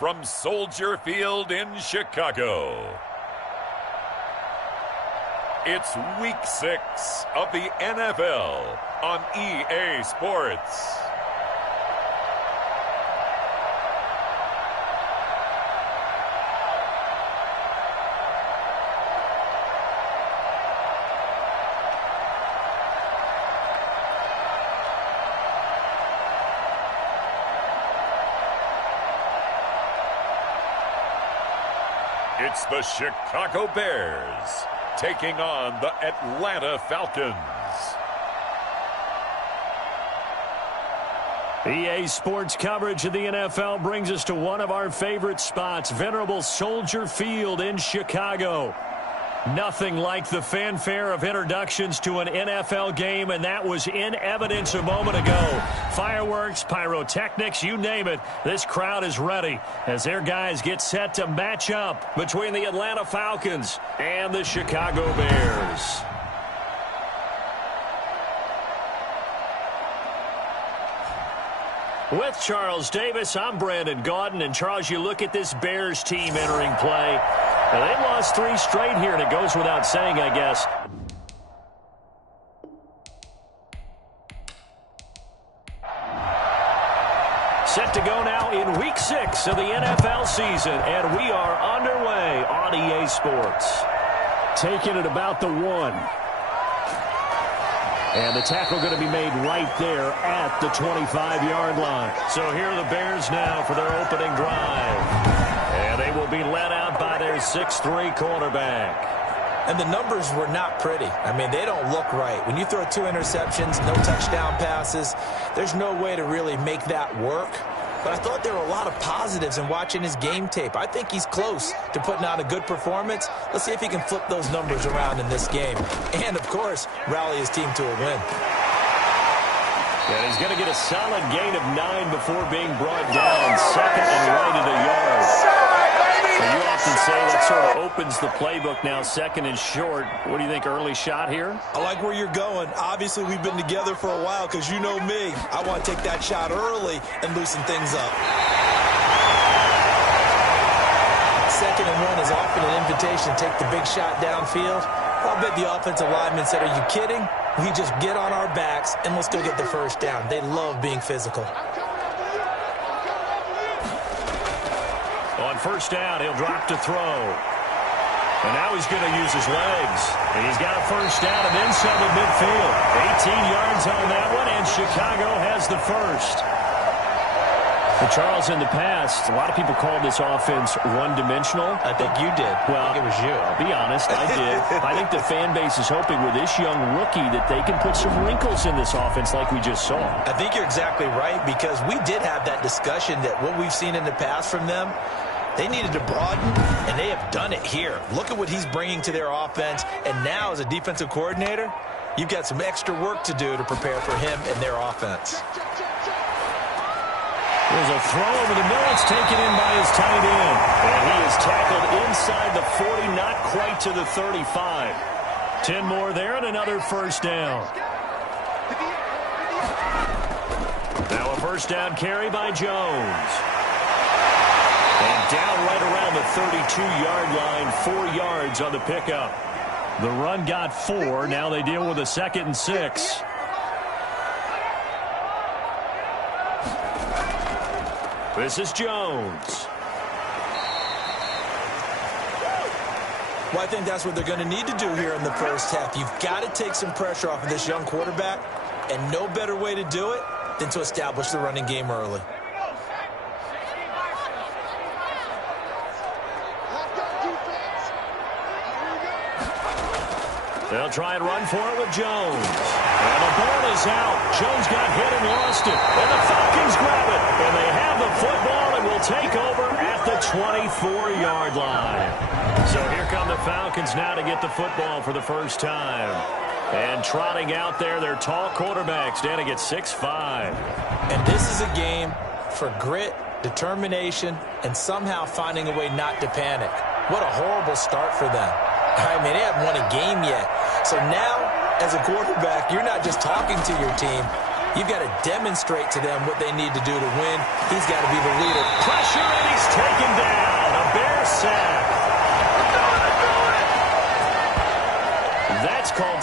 from Soldier Field in Chicago. It's Week 6 of the NFL on EA Sports. It's the Chicago Bears taking on the Atlanta Falcons. EA Sports coverage of the NFL brings us to one of our favorite spots, venerable Soldier Field in Chicago. Nothing like the fanfare of introductions to an NFL game, and that was in evidence a moment ago. Fireworks, pyrotechnics, you name it. This crowd is ready as their guys get set to match up between the Atlanta Falcons and the Chicago Bears. With Charles Davis, I'm Brandon Gaudin. And, Charles, you look at this Bears team entering play. Now, they've lost 3 straight here, and it goes without saying, I guess. Set to go now in Week 6 of the NFL season, and we are underway on EA Sports. Taking it about the 1. And the tackle going to be made right there at the 25-yard line. So here are the Bears now for their opening drive. And they will be led out by their 6'3" quarterback. And the numbers were not pretty. I mean, they don't look right. When you throw 2 interceptions, no touchdown passes, there's no way to really make that work. But I thought there were a lot of positives in watching his game tape. I think he's close to putting out a good performance. Let's see if he can flip those numbers around in this game. And, of course, rally his team to a win. And he's going to get a solid gain of 9 before being brought down. Second and right at a yard. And you often say that sort of opens the playbook now, second and short. What do you think, early shot here? I like where you're going. Obviously, we've been together for a while because you know me. I want to take that shot early and loosen things up. Second and 1 is often an invitation to take the big shot downfield. I'll bet the offensive lineman said, are you kidding? We just get on our backs and let's go get the first down. They love being physical. On first down, he'll drop to throw. And now he's going to use his legs. And he's got a first down and then some at midfield. 18 yards on that one, and Chicago has the first. Well, Charles, in the past, a lot of people called this offense one-dimensional. I think you did. Well, I think it was you. I'll be honest, I did. I think the fan base is hoping with this young rookie that they can put some wrinkles in this offense like we just saw. I think you're exactly right, because we did have that discussion that what we've seen in the past from them, they needed to broaden, and they have done it here. Look at what he's bringing to their offense, and now as a defensive coordinator, you've got some extra work to do to prepare for him and their offense. There's a throw over the middle. It's taken in by his tight end. And he is tackled inside the 40, not quite to the 35. 10 more there and another first down. Now a first down carry by Jones. And down right around the 32-yard line, 4 yards on the pickup. The run got 4. Now they deal with a 2nd and 6. This is Jones. Well, I think that's what they're going to need to do here in the first half. You've got to take some pressure off of this young quarterback, and no better way to do it than to establish the running game early. They'll try and run for it with Jones. And the ball is out. Jones got hit and lost it. And the Falcons grab it. And they have the football and will take over at the 24-yard line. So here come the Falcons now to get the football for the first time. And trotting out there, their tall quarterback standing at 6'5". And this is a game for grit, determination, and somehow finding a way not to panic. What a horrible start for them. I mean, they haven't won a game yet. So now, as a quarterback, you're not just talking to your team. You've got to demonstrate to them what they need to do to win. He's got to be the leader. Pressure, and he's taken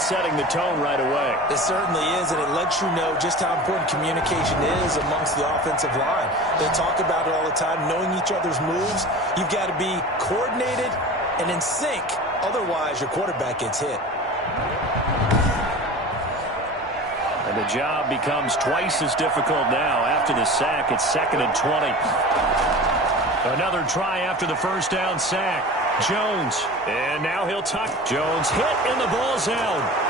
setting the tone right away. It certainly is, and it lets you know just how important communication is amongst the offensive line. They talk about it all the time, knowing each other's moves. You've got to be coordinated and in sync. Otherwise, your quarterback gets hit. And the job becomes twice as difficult now. After the sack, it's 2nd and 20. Another try after the first down sack. Jones, and now he'll tuck. Jones hit, and the ball's out.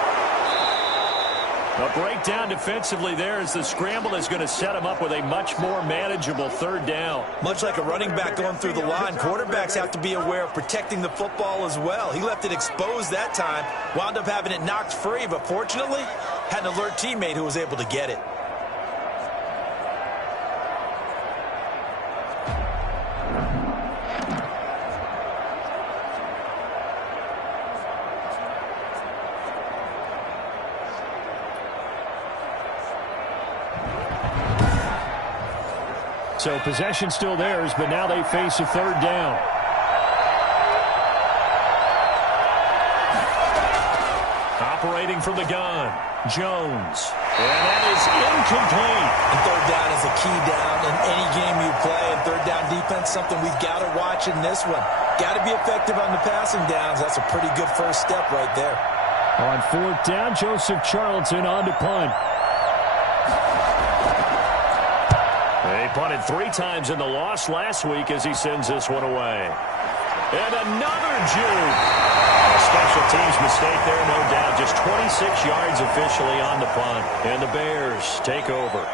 A breakdown defensively there as the scramble is going to set him up with a much more manageable 3rd down. Much like a running back going through the line, quarterbacks have to be aware of protecting the football as well. He left it exposed that time, wound up having it knocked free, but fortunately had an alert teammate who was able to get it. So possession still theirs, but now they face a 3rd down. Operating from the gun, Jones. And that is incomplete. And 3rd down is a key down in any game you play. And 3rd down defense, something we've got to watch in this one. Got to be effective on the passing downs. That's a pretty good first step right there. On 4th down, Joseph Charlton on to punt. They punted 3 times in the loss last week as he sends this one away. And another juke. A special teams mistake there, no doubt. Just 26 yards officially on the punt. And the Bears take over.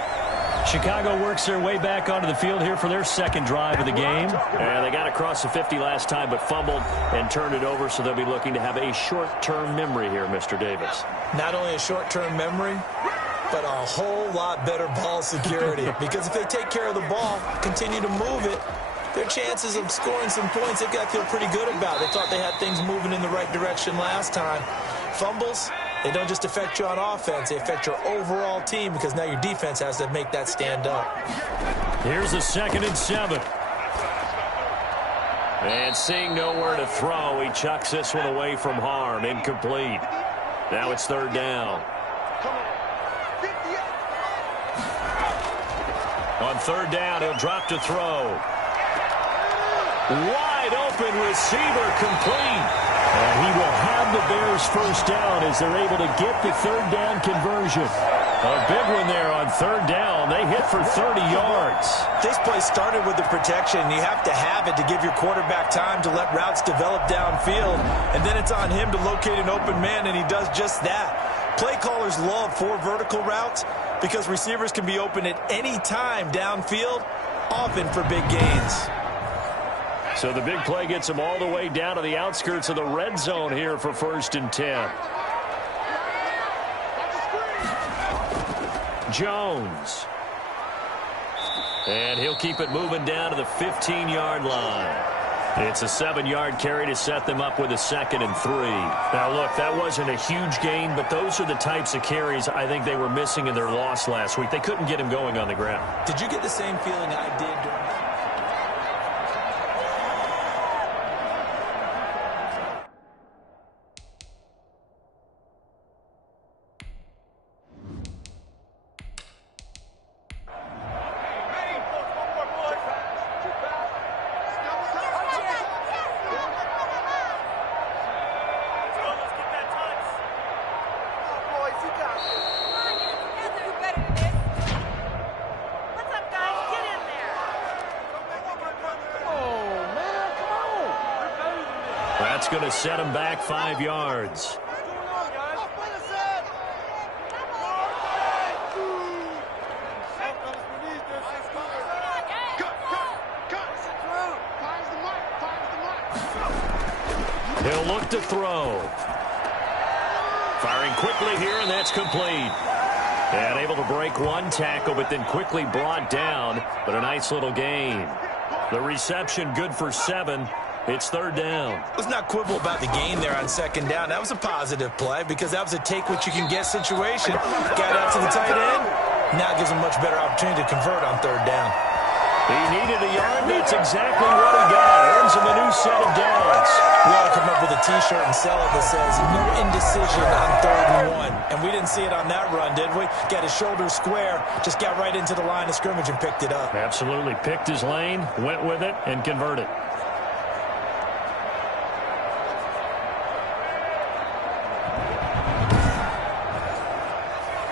Chicago works their way back onto the field here for their 2nd drive of the game. And they got across the 50 last time but fumbled and turned it over, so they'll be looking to have a short-term memory here, Mr. Davis. Not only a short-term memory, but a whole lot better ball security. Because if they take care of the ball, continue to move it, their chances of scoring some points, they've got to feel pretty good about. They thought they had things moving in the right direction last time. Fumbles, they don't just affect you on offense, they affect your overall team because now your defense has to make that stand up. Here's a 2nd and 7. And seeing nowhere to throw, he chucks this one away from harm. Incomplete. Now it's 3rd down. On 3rd down, he'll drop to throw. Wide open receiver, complete. And he will have the Bears first down as they're able to get the 3rd down conversion. A big one there on 3rd down. They hit for 30 yards. This play started with the protection. You have to have it to give your quarterback time to let routes develop downfield. And then it's on him to locate an open man, and he does just that. Play callers love 4 vertical routes because receivers can be open at any time downfield, often for big gains. So the big play gets them all the way down to the outskirts of the red zone here for 1st and 10. Jones. And he'll keep it moving down to the 15-yard line. It's a 7-yard carry to set them up with a 2nd and 3. Now, look, that wasn't a huge gain, but those are the types of carries I think they were missing in their loss last week. They couldn't get him going on the ground. Did you get the same feeling I did during that? That's going to set him back 5 yards. He'll look to throw. Firing quickly here, and that's complete. And able to break one tackle, but then quickly brought down. But a nice little gain. The reception good for 7. It's 3rd down. Let's not quibble about the gain there on 2nd down. That was a positive play because that was a take-what-you-can-get situation. Got out to the tight end. Now it gives him a much better opportunity to convert on 3rd down. He needed a yard. That's exactly what he got. Earns him a new set of downs. We ought to come up with a T-shirt and sell it that says, no indecision on 3rd and 1. And we didn't see it on that run, did we? Got his shoulders square, just got right into the line of scrimmage and picked it up. Absolutely. Picked his lane, went with it, and converted.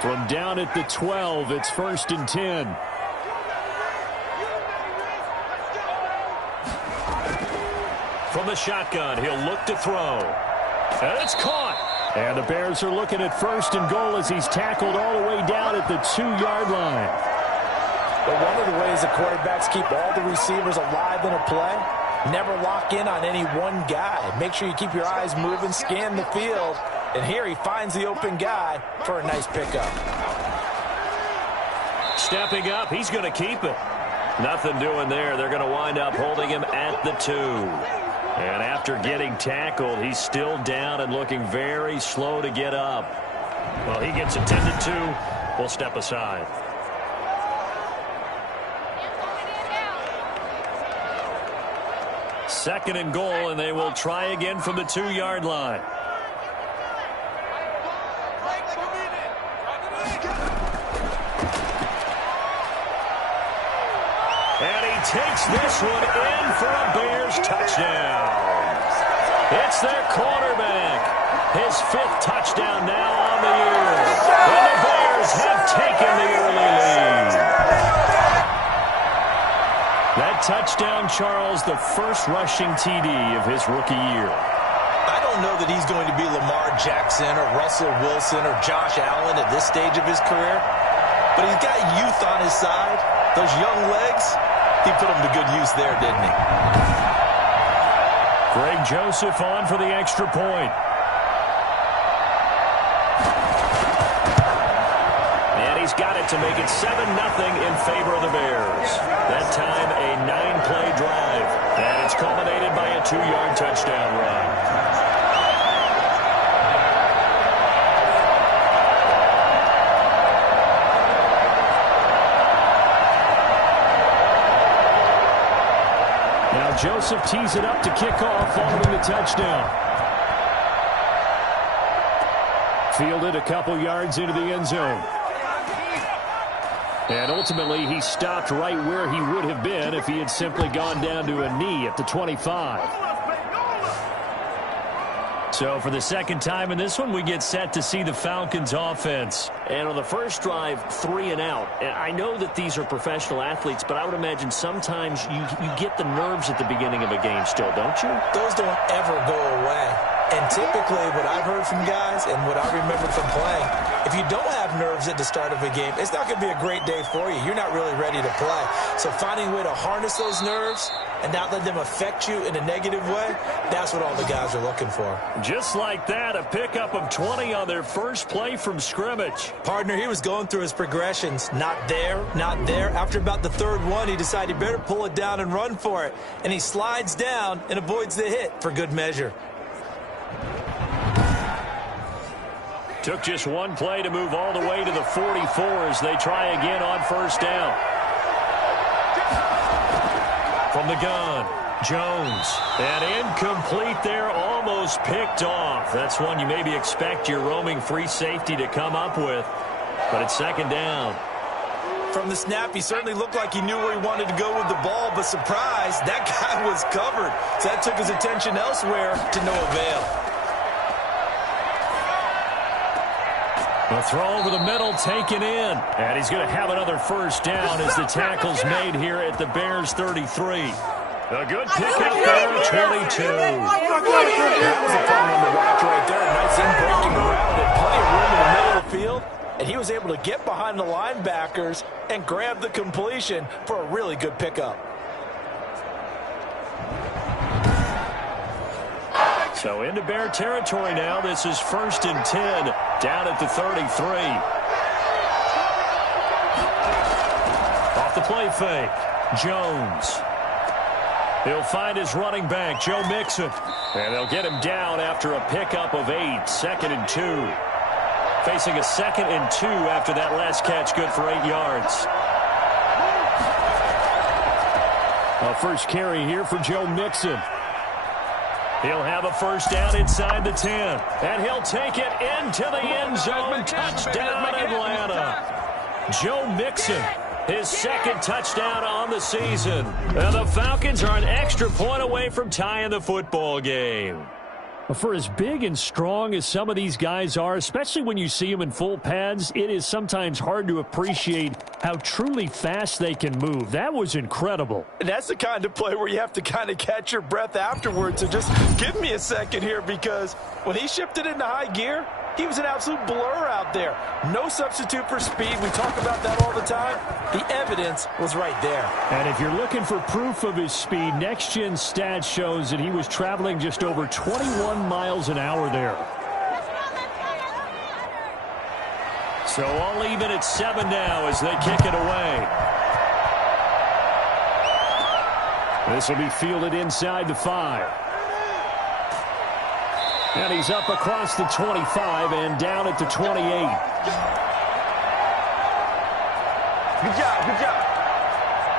From down at the 12, it's 1st and 10. From the shotgun, he'll look to throw. And it's caught. And the Bears are looking at 1st and goal as he's tackled all the way down at the 2-yard line. But one of the ways the quarterbacks keep all the receivers alive in a play, never lock in on any one guy. Make sure you keep your eyes moving, scan the field. And here he finds the open guy for a nice pickup. Stepping up, he's going to keep it. Nothing doing there. They're going to wind up holding him at the 2. And after getting tackled, he's still down and looking very slow to get up. Well, he gets attended to. We'll step aside. Second and goal, and they will try again from the 2-yard line. And he takes this one in for a Bears touchdown. It's their quarterback. His 5th touchdown now on the year. And the Bears have taken the early lead. That touchdown, Charles, the first rushing TD of his rookie year. I don't know that he's going to be Lamar Jackson or Russell Wilson or Josh Allen at this stage of his career. But he's got youth on his side. Those young legs, he put them to good use there, didn't he? Greg Joseph on for the extra point. And he's got it to make it 7-0 in favor of the Bears. That time a 9-play drive. And it's culminated by a 2-yard touchdown run. Now Joseph tees it up to kick off following the touchdown. Fielded a couple yards into the end zone. And ultimately, he stopped right where he would have been if he had simply gone down to a knee at the 25. So for the second time in this one, we get set to see the Falcons offense. And on the first drive, 3 and out. And I know that these are professional athletes, but I would imagine sometimes you get the nerves at the beginning of a game still, don't you? Those don't ever go away. And typically what I've heard from guys and what I remember from playing, if you don't have nerves at the start of a game, it's not going to be a great day for you. You're not really ready to play. So finding a way to harness those nerves and not let them affect you in a negative way, that's what all the guys are looking for. Just like that, a pickup of 20 on their first play from scrimmage. Partner, he was going through his progressions. Not there, not there. After about the 3rd one, he decided he better pull it down and run for it. And he slides down and avoids the hit for good measure. Took just one play to move all the way to the 44 as they try again on first down. From the gun, Jones. And incomplete there, almost picked off. That's one you maybe expect your roaming free safety to come up with. But it's 2nd down. From the snap, he certainly looked like he knew where he wanted to go with the ball, but surprise, that guy was covered. So that took his attention elsewhere to no avail. A throw over the middle taken in. And he's going to have another first down as the tackle's made here at the Bears 33. A good pickup there, 22. That was a fun one to watch right there. Nice in-breaking route and plenty of room in the middle of the field. And he was able to get behind the linebackers and grab the completion for a really good pickup. So into Bear territory now. This is 1st and 10 down at the 33. Off the play fake, Jones. He'll find his running back, Joe Mixon. And they'll get him down after a pickup of 8, 2nd and 2. Facing a 2nd and 2 after that last catch, good for 8 yards. A first carry here for Joe Mixon. He'll have a first down inside the 10. And he'll take it into the end zone. Touchdown, Atlanta. Joe Mixon, his second touchdown on the season. And the Falcons are an extra point away from tying the football game. For as big and strong as some of these guys are, especially when you see them in full pads, it is sometimes hard to appreciate how truly fast they can move. That was incredible. And that's the kind of play where you have to kind of catch your breath afterwards and just give me a second here, because when he shifted into high gear, he was an absolute blur out there. No substitute for speed. We talk about that all the time. The evidence was right there. And if you're looking for proof of his speed, Next Gen Stats shows that he was traveling just over 21 miles an hour there. So all even at 7 now as they kick it away. This will be fielded inside the 5. And he's up across the 25 and down at the 28. Good job, good job.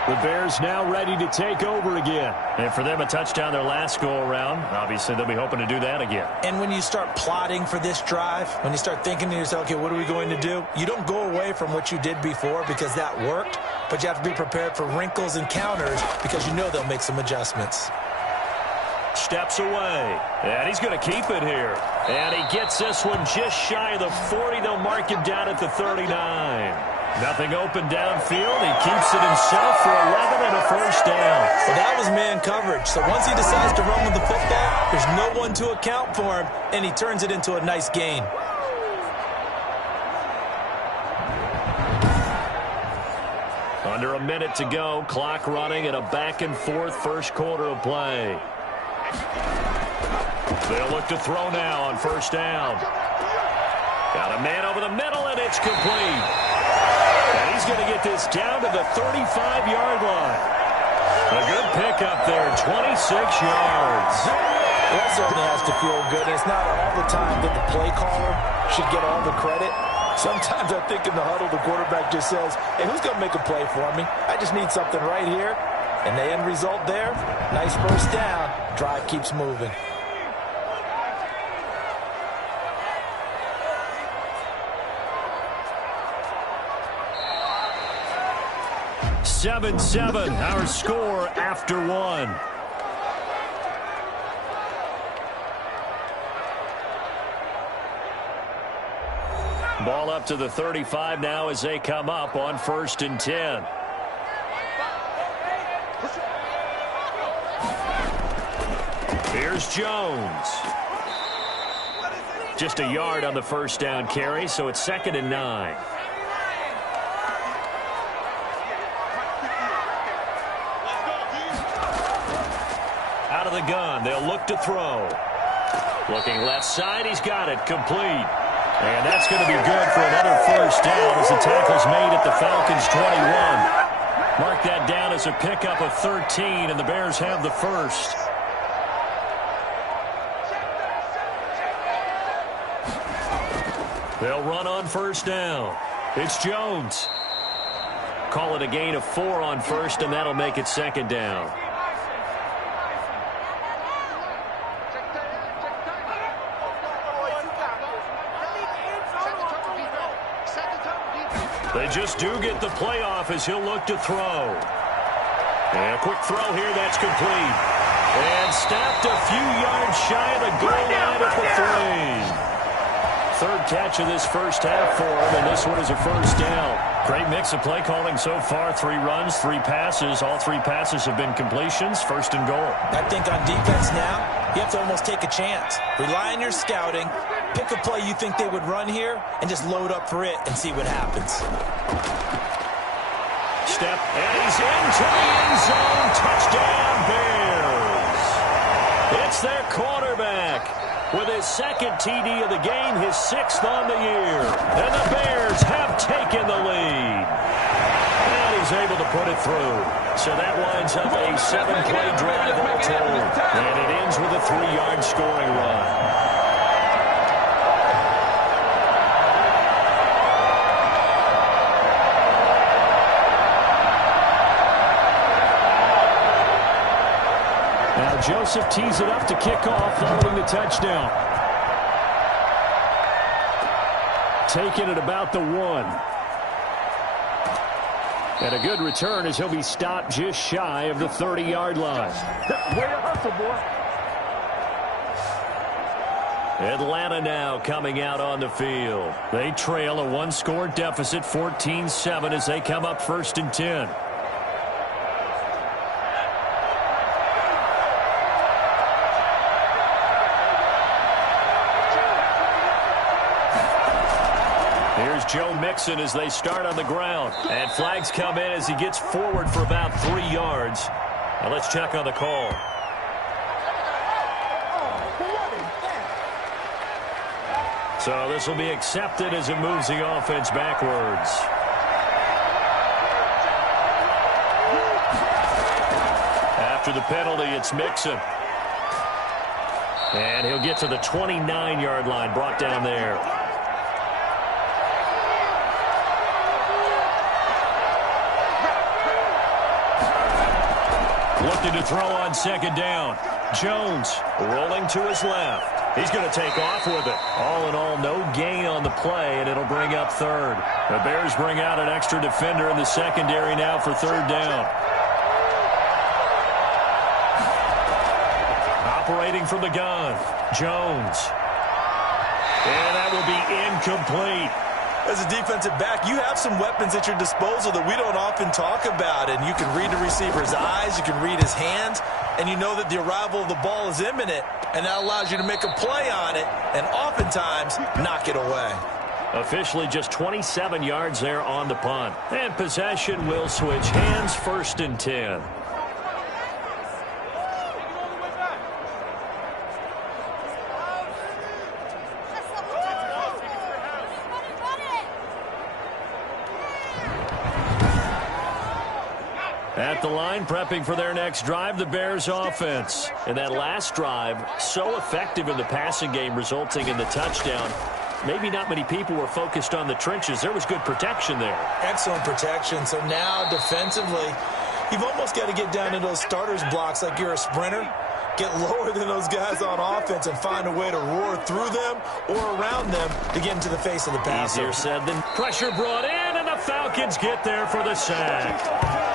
The Bears now ready to take over again. And for them, a touchdown their last go-around. Obviously, they'll be hoping to do that again. And when you start plotting for this drive, when you start thinking to yourself, okay, what are we going to do? You don't go away from what you did before because that worked, but you have to be prepared for wrinkles and counters because you know they'll make some adjustments. Steps away, and he's going to keep it here. And he gets this one just shy of the 40. They'll mark him down at the 39. Nothing open downfield. He keeps it himself for 11 and a first down. Well, that was man coverage. So once he decides to run with the football, there's no one to account for him, and he turns it into a nice gain. Under a minute to go, clock running, and a back-and-forth first quarter of play. They'll look to throw now on first down. Got a man over the middle, and it's complete. And he's going to get this down to the 35-yard line. A good pickup there, 26 yards. That certainly has to feel good. It's not all the time that the play caller should get all the credit. Sometimes I think in the huddle, the quarterback just says, hey, who's going to make a play for me? I just need something right here. And the end result there, nice first down. Drive keeps moving. (7-7), our score after 1. Ball up to the 35 now as they come up on 1st and 10. Here's Jones. Just a yard on the first down carry, so it's 2nd and 9. Out of the gun, they'll look to throw. Looking left side, he's got it, complete. And that's going to be good for another first down as the tackle's made at the Falcons' 21. Mark that down as a pickup of 13, and the Bears have the first. They'll run on first down. It's Jones. Call it a gain of 4 on first, and that'll make it 2nd down. They just do get the playoff as he'll look to throw. And a quick throw here, that's complete. And stopped a few yards shy of the goal line at the 3. Third catch of this first half for him, and this one is a first down. Great mix of play calling so far. 3 runs, 3 passes. All 3 passes have been completions. 1st and goal. I think on defense now, you have to almost take a chance. Rely on your scouting. Pick a play you think they would run here, and just load up for it and see what happens. Step, and he's into the end zone. Touchdown, Bears. It's their quarterback with his 2nd TD of the game, his 6th on the year. And the Bears have taken the lead. And he's able to put it through. So that winds up a 7-play drive all told. And it ends with a 3-yard scoring run. Now Joseph tees it up to kick off following the touchdown. Taking it about the 1. And a good return as he'll be stopped just shy of the 30-yard line. Way to hustle, boy. Atlanta now coming out on the field. They trail a one-score deficit, 14-7, as they come up 1st and 10. Here's Joe Mixon as they start on the ground. And flags come in as he gets forward for about 3 yards. Now let's check on the call. So this will be accepted as it moves the offense backwards. After the penalty, it's Mixon. And he'll get to the 29-yard line, brought down there. Looking to throw on 2nd down. Jones rolling to his left. He's going to take off with it. All in all, no gain on the play, and it'll bring up 3rd. The Bears bring out an extra defender in the secondary now for 3rd down. Operating from the gun, Jones. And that will be incomplete. As a defensive back, you have some weapons at your disposal that we don't often talk about. And you can read the receiver's eyes, you can read his hands, and you know that the arrival of the ball is imminent. And that allows you to make a play on it and oftentimes knock it away. Officially just 27 yards there on the punt. And possession will switch hands, 1st and 10. At the line, prepping for their next drive, the Bears offense. And that last drive, so effective in the passing game, resulting in the touchdown. Maybe not many people were focused on the trenches. There was good protection there. Excellent protection. So now, defensively, you've almost got to get down to those starters blocks like you're a sprinter. Get lower than those guys on offense and find a way to roar through them or around them to get into the face of the passer. Easier said than pressure brought in, and the Falcons get there for the sack.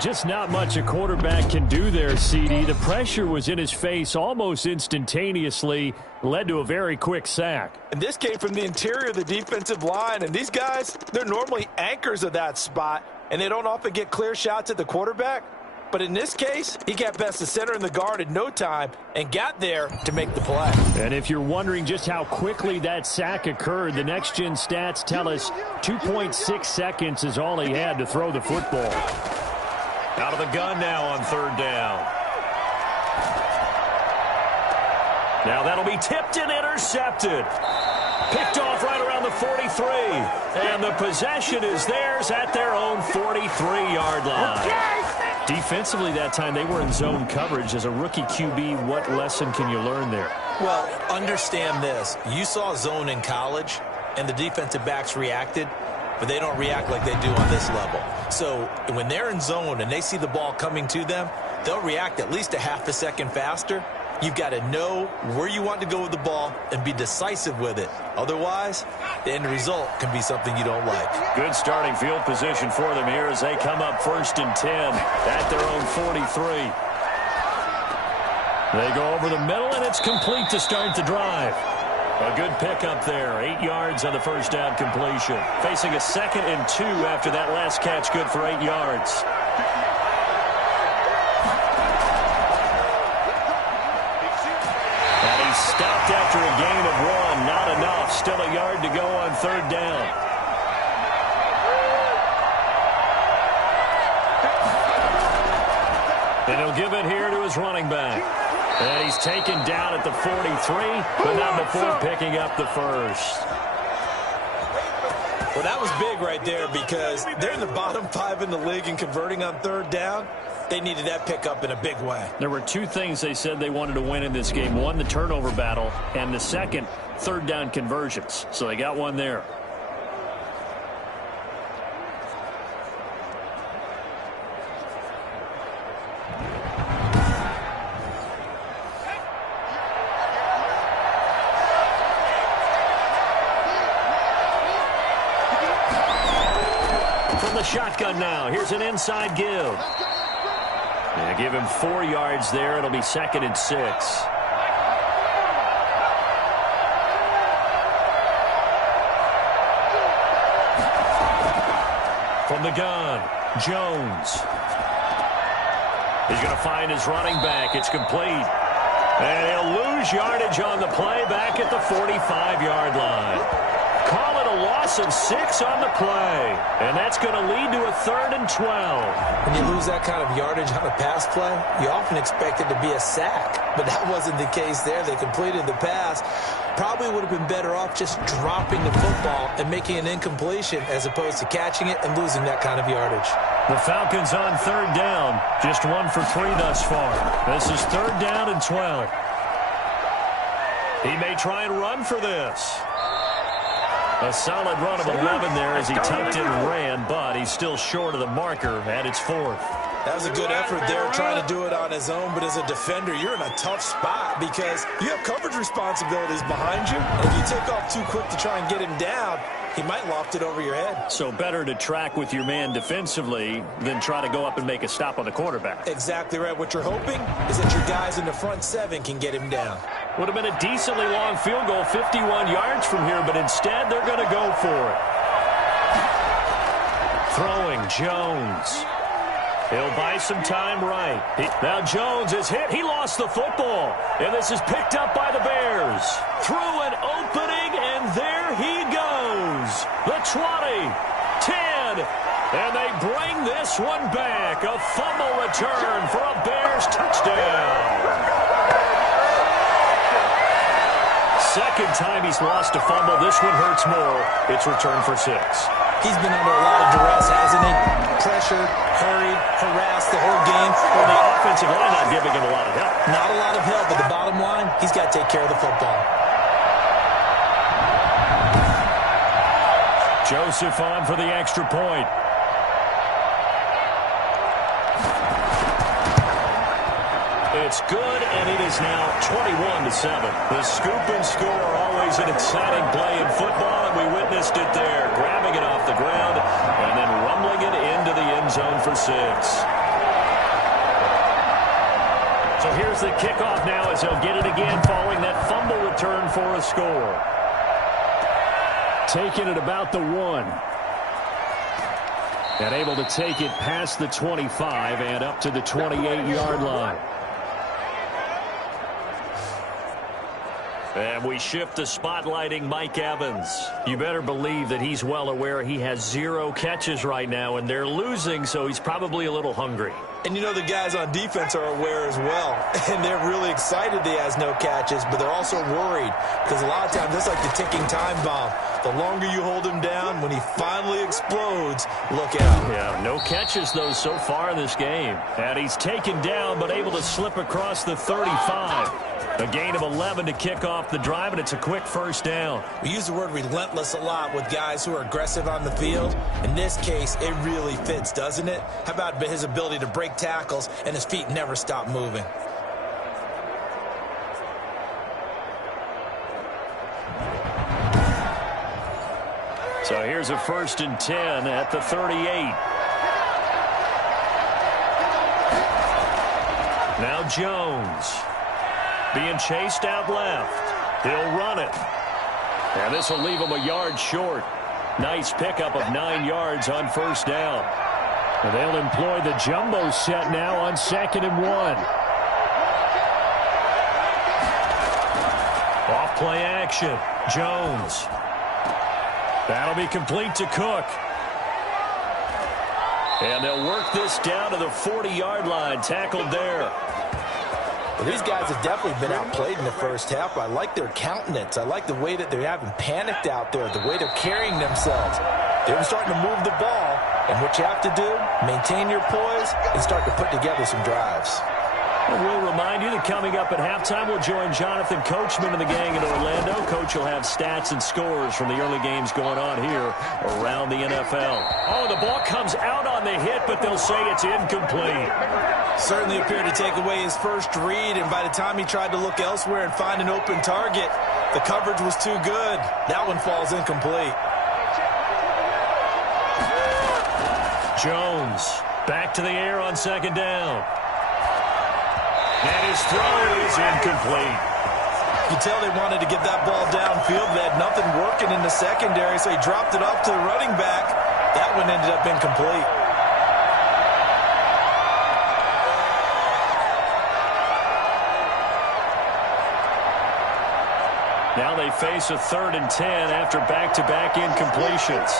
Just not much a quarterback can do there, CD. The pressure was in his face almost instantaneously, led to a very quick sack. And this came from the interior of the defensive line, and these guys, they're normally anchors of that spot, and they don't often get clear shots at the quarterback. But in this case, he got past the center and the guard in no time and got there to make the play. And if you're wondering just how quickly that sack occurred, the next-gen stats tell us 2.6 seconds is all he had to throw the football. Out of the gun now on 3rd down. Now that'll be tipped and intercepted. Picked off right around the 43. And the possession is theirs at their own 43-yard line. Defensively that time, they were in zone coverage. As a rookie QB, what lesson can you learn there? Well, understand this. You saw zone in college, and the defensive backs reacted, but they don't react like they do on this level. So when they're in zone and they see the ball coming to them, they'll react at least a half a second faster. You've got to know where you want to go with the ball and be decisive with it. Otherwise, the end result can be something you don't like. Good starting field position for them here as they come up 1st and 10 at their own 43. They go over the middle, and it's complete to start the drive. A good pickup there. 8 yards on the 1st down completion. Facing a 2nd and 2 after that last catch, good for 8 yards. And he's stopped after a gain of 1. Not enough. Still a yard to go on 3rd down. And he'll give it here to his running back. And he's taken down at the 43, but not before picking up the 1st. Well, that was big right there because they're in the bottom 5 in the league and converting on 3rd down. They needed that pickup in a big way. There were 2 things they said they wanted to win in this game. One, the turnover battle, and the second, 3rd down conversions. So they got one there. shotgun now. Here's an inside give. Yeah, give him 4 yards there. It'll be 2nd and 6. From the gun, Jones. He's going to find his running back. It's complete. And he'll lose yardage on the play back at the 45-yard line. Call it a loss of 6 on the play. And that's going to lead to a 3rd and 12. When you lose that kind of yardage on a pass play, you often expect it to be a sack. But that wasn't the case there. They completed the pass. Probably would have been better off just dropping the football and making an incompletion as opposed to catching it and losing that kind of yardage. The Falcons on 3rd down. Just 1 for 3 thus far. This is 3rd down and 12. He may try and run for this. A solid run of 11 there as he tucked in and ran, but he's still short of the marker at its 4th. That was a good effort there, trying to do it on his own. But as a defender, you're in a tough spot because you have coverage responsibilities behind you. And if you take off too quick to try and get him down, he might loft it over your head. So better to track with your man defensively than try to go up and make a stop on the quarterback. Exactly right. What you're hoping is that your guys in the front 7 can get him down. Would have been a decently long field goal, 51 yards from here, but instead they're going to go for it. Throwing, Jones. He'll buy some time right. Now Jones is hit. He lost the football. And this is picked up by the Bears. Through an opening, and there he goes. The 20, 10, and they bring this one back. A fumble return for a Bears touchdown. Second time he's lost a fumble. This one hurts more. It's returned for 6. He's been under a lot of duress, hasn't he? Pressured, hurried, harassed the whole game. Well, the offensive line not giving him a lot of help. Not a lot of help, but the bottom line, he's got to take care of the football. Joseph on for the extra point. It's good, and it is now 21-7. The scoop and score are always an exciting play in football, and we witnessed it there, grabbing it off the ground and then rumbling it into the end zone for 6. So here's the kickoff now as he'll get it again following that fumble return for a score. Taking it about the 1. And able to take it past the 25 and up to the 28-yard line. And we shift to spotlighting Mike Evans. You better believe that he's well aware he has 0 catches right now, and they're losing, so he's probably a little hungry. And you know the guys on defense are aware as well. And they're really excited he has no catches, but they're also worried because a lot of times it's like the ticking time bomb. The longer you hold him down, when he finally explodes, look out. Yeah, no catches, though, so far in this game. And he's taken down but able to slip across the 35. A gain of 11 to kick off the drive, and it's a quick first down. We use the word relentless a lot with guys who are aggressive on the field. In this case, it really fits, doesn't it? How about his ability to break tackles and his feet never stop moving? So here's a 1st and 10 at the 38. Now Jones. Being chased out left. He'll run it. And this will leave him a yard short. Nice pickup of 9 yards on 1st down. And they'll employ the jumbo set now on 2nd and 1. Off play action. Jones. That'll be complete to Cook. And they'll work this down to the 40-yard line. Tackled there. Well, these guys have definitely been outplayed in the first half. I like their countenance. I like the way that they're having panicked out there, the way they're carrying themselves. They're starting to move the ball, and what you have to do, maintain your poise and start to put together some drives. We'll remind you that coming up at halftime, we'll join Jonathan Coachman and the gang in Orlando. Coach will have stats and scores from the early games going on here around the NFL. Oh, the ball comes out on the hit, but they'll say it's incomplete. Certainly appeared to take away his first read, and by the time he tried to look elsewhere and find an open target, the coverage was too good. That one falls incomplete. Jones back to the air on second down. And his throw is incomplete. You can tell they wanted to get that ball downfield. They had nothing working in the secondary, so he dropped it off to the running back. That one ended up incomplete. Now they face a 3rd and 10 after back-to-back incompletions.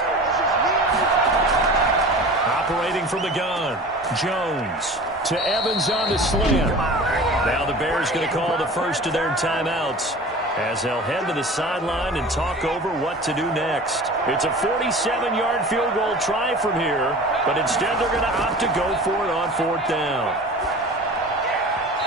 Operating from the gun, Jones to Evans on the slant. Now the Bears going to call the first of their timeouts as they'll head to the sideline and talk over what to do next. It's a 47-yard field goal try from here, but instead they're going to opt to go for it on 4th down.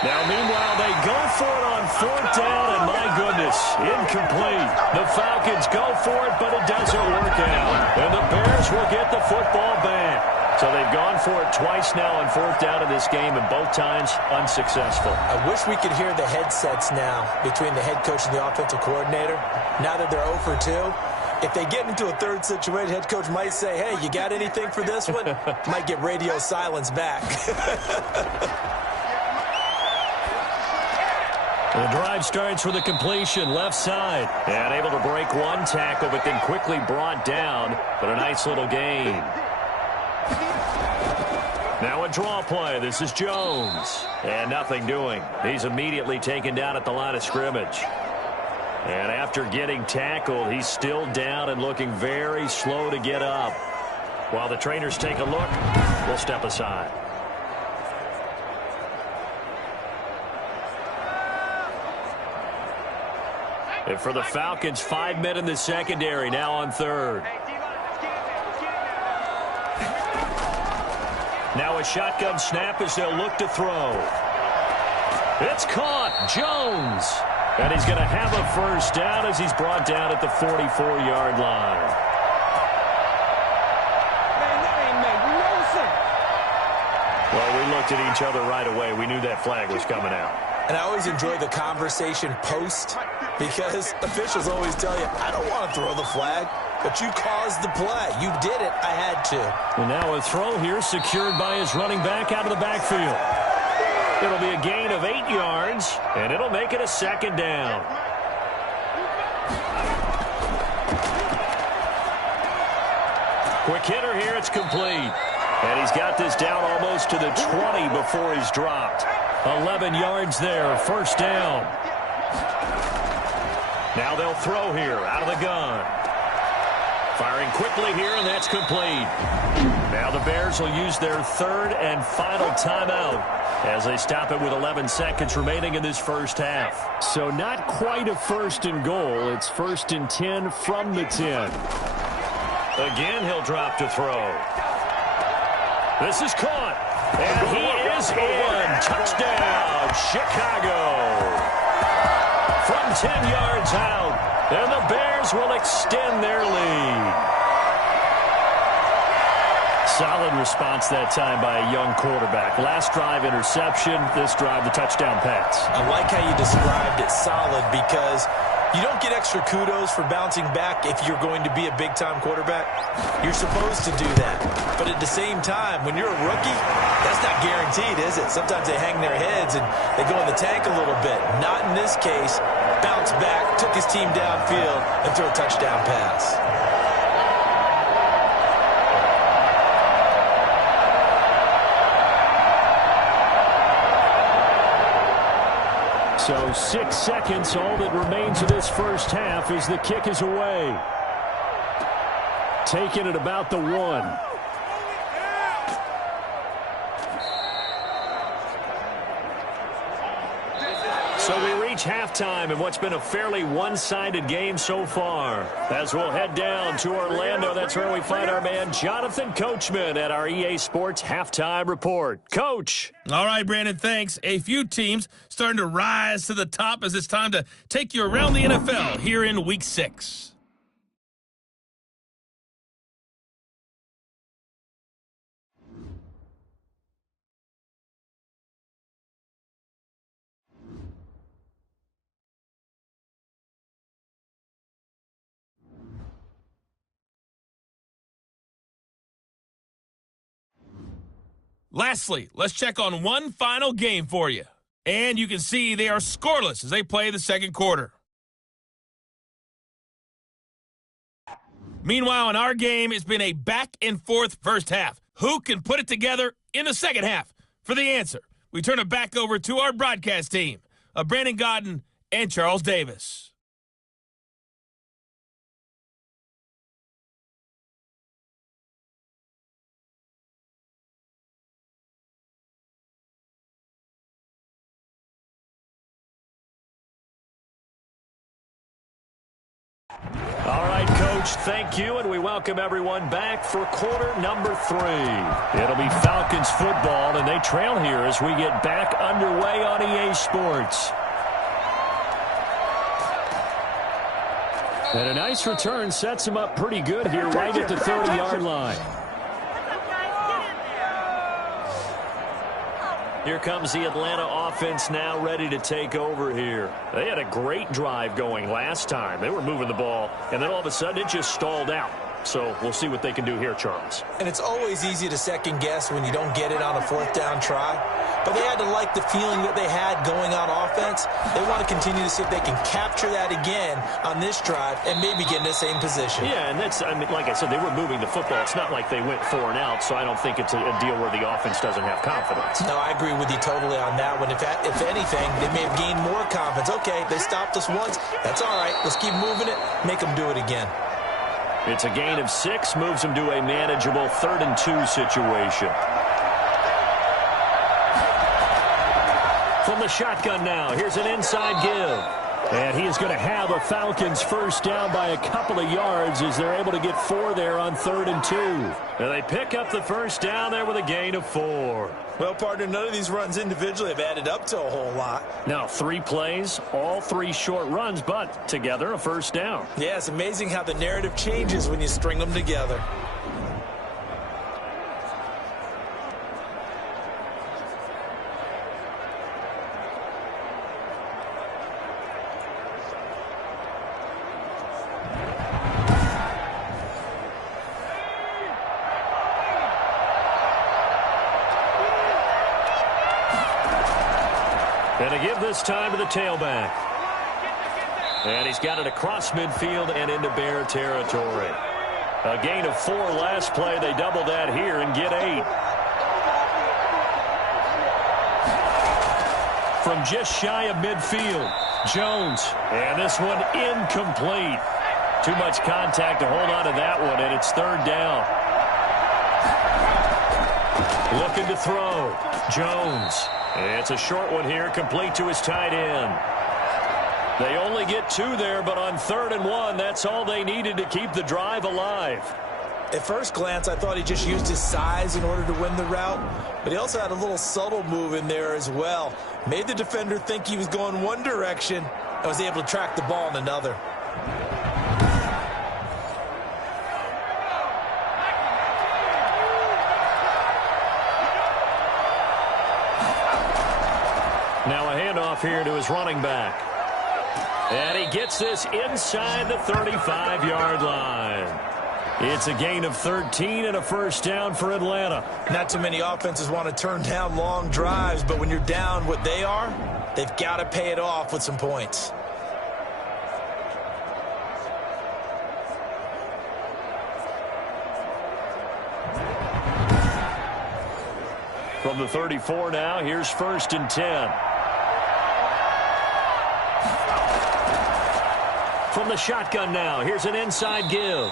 Now, meanwhile, they go for it on 4th down, and my goodness, incomplete. The Falcons go for it, but it doesn't work out. And the Bears will get the football back. So they've gone for it twice now on 4th down in this game, and both times unsuccessful. I wish we could hear the headsets now between the head coach and the offensive coordinator. Now that they're 0 for 2, if they get into a third situation, head coach might say, hey, you got anything for this one? Might get radio silence back. The drive starts with a completion left side. And able to break one tackle, but then quickly brought down. But a nice little gain. Now a draw play. This is Jones. And nothing doing. He's immediately taken down at the line of scrimmage. And after getting tackled, he's still down and looking very slow to get up. While the trainers take a look, we'll step aside. And for the Falcons, 5 men in the secondary, now on 3rd. Now a shotgun snap as they'll look to throw. It's caught. Jones. And he's going to have a first down as he's brought down at the 44-yard line. Man, that ain't make no sense. Well, we looked at each other right away. We knew that flag was coming out. And I always enjoy the conversation post because officials always tell you, I don't want to throw the flag, but you caused the play. You did it. I had to. And now a throw here secured by his running back out of the backfield. It'll be a gain of 8 yards, and it'll make it a 2nd down. Quick hitter here. It's complete. And he's got this down almost to the 20 before he's dropped. 11 yards there, first down. Now they'll throw here out of the gun. Firing quickly here, and that's complete. Now the Bears will use their 3rd and final timeout as they stop it with 11 seconds remaining in this first half. So not quite a 1st and goal. It's 1st and 10 from the 10. Again, he'll drop to throw. This is caught. And he is in. Touchdown, Chicago. From 10 yards out. And the Bears will extend their lead. Solid response that time by a young quarterback. Last drive, interception. This drive, the touchdown pass. I like how you described it, solid, because you don't get extra kudos for bouncing back if you're going to be a big-time quarterback. You're supposed to do that. But at the same time, when you're a rookie, that's not guaranteed, is it? Sometimes they hang their heads and they go in the tank a little bit. Not in this case. Bounced back, took his team downfield, and threw a touchdown pass. So 6 seconds, all that remains of this first half as the kick is away. Taken at about the 1. So we reach halftime in what's been a fairly one-sided game so far. As we'll head down to Orlando, that's where we find our man Jonathan Coachman at our EA Sports Halftime Report. Coach. All right, Brandon, thanks. A few teams starting to rise to the top as it's time to take you around the NFL here in Week 6. Lastly, let's check on one final game for you. And you can see they are scoreless as they play the second quarter. Meanwhile, in our game, it's been a back-and-forth first half. Who can put it together in the second half? For the answer, we turn it back over to our broadcast team of Brandon Godden and Charles Davis. All right, Coach, thank you, and we welcome everyone back for quarter number 3. It'll be Falcons football, and they trail here as we get back underway on EA Sports. And a nice return sets him up pretty good here right at the 30-yard line. Here comes the Atlanta offense now ready to take over here. They had a great drive going last time. They were moving the ball, and then all of a sudden it just stalled out. So we'll see what they can do here, Charles. And it's always easy to second guess when you don't get it on a fourth down try. But they had to like the feeling that they had going on offense. They want to continue to see if they can capture that again on this drive and maybe get in the same position. Yeah, and that's, I mean, like I said, they were moving the football. It's not like they went 4 and out, so I don't think it's a deal where the offense doesn't have confidence. No, I agree with you totally on that one. If anything, they may have gained more confidence. Okay, they stopped us once. That's all right. Let's keep moving it. Make them do it again. It's a gain of 6, moves them to a manageable 3rd and 2 situation. From the shotgun now, here's an inside give. And he is going to have a Falcons first down by a couple of yards as they're able to get 4 there on 3rd and 2. And they pick up the first down there with a gain of 4. Well, partner, none of these runs individually have added up to a whole lot. Now, 3 plays, all 3 short runs, but together a first down. Yeah, it's amazing how the narrative changes when you string them together. And to give this time to the tailback. And he's got it across midfield and into Bear territory. A gain of 4 last play. They double that here and get 8. From just shy of midfield, Jones. And this one incomplete. Too much contact to hold on to that one, and it's 3rd down. Looking to throw. Jones. It's a short one here, complete to his tight end. They only get 2 there, but on 3rd and 1, that's all they needed to keep the drive alive. At first glance, I thought he just used his size in order to win the route, but he also had a little subtle move in there as well. Made the defender think he was going one direction and was able to track the ball in another. Now a handoff here to his running back. And he gets this inside the 35-yard line. It's a gain of 13 and a first down for Atlanta. Not too many offenses want to turn down long drives, but when you're down what they are, they've got to pay it off with some points. From the 34 now, here's 1st and 10. From the shotgun now, here's an inside give.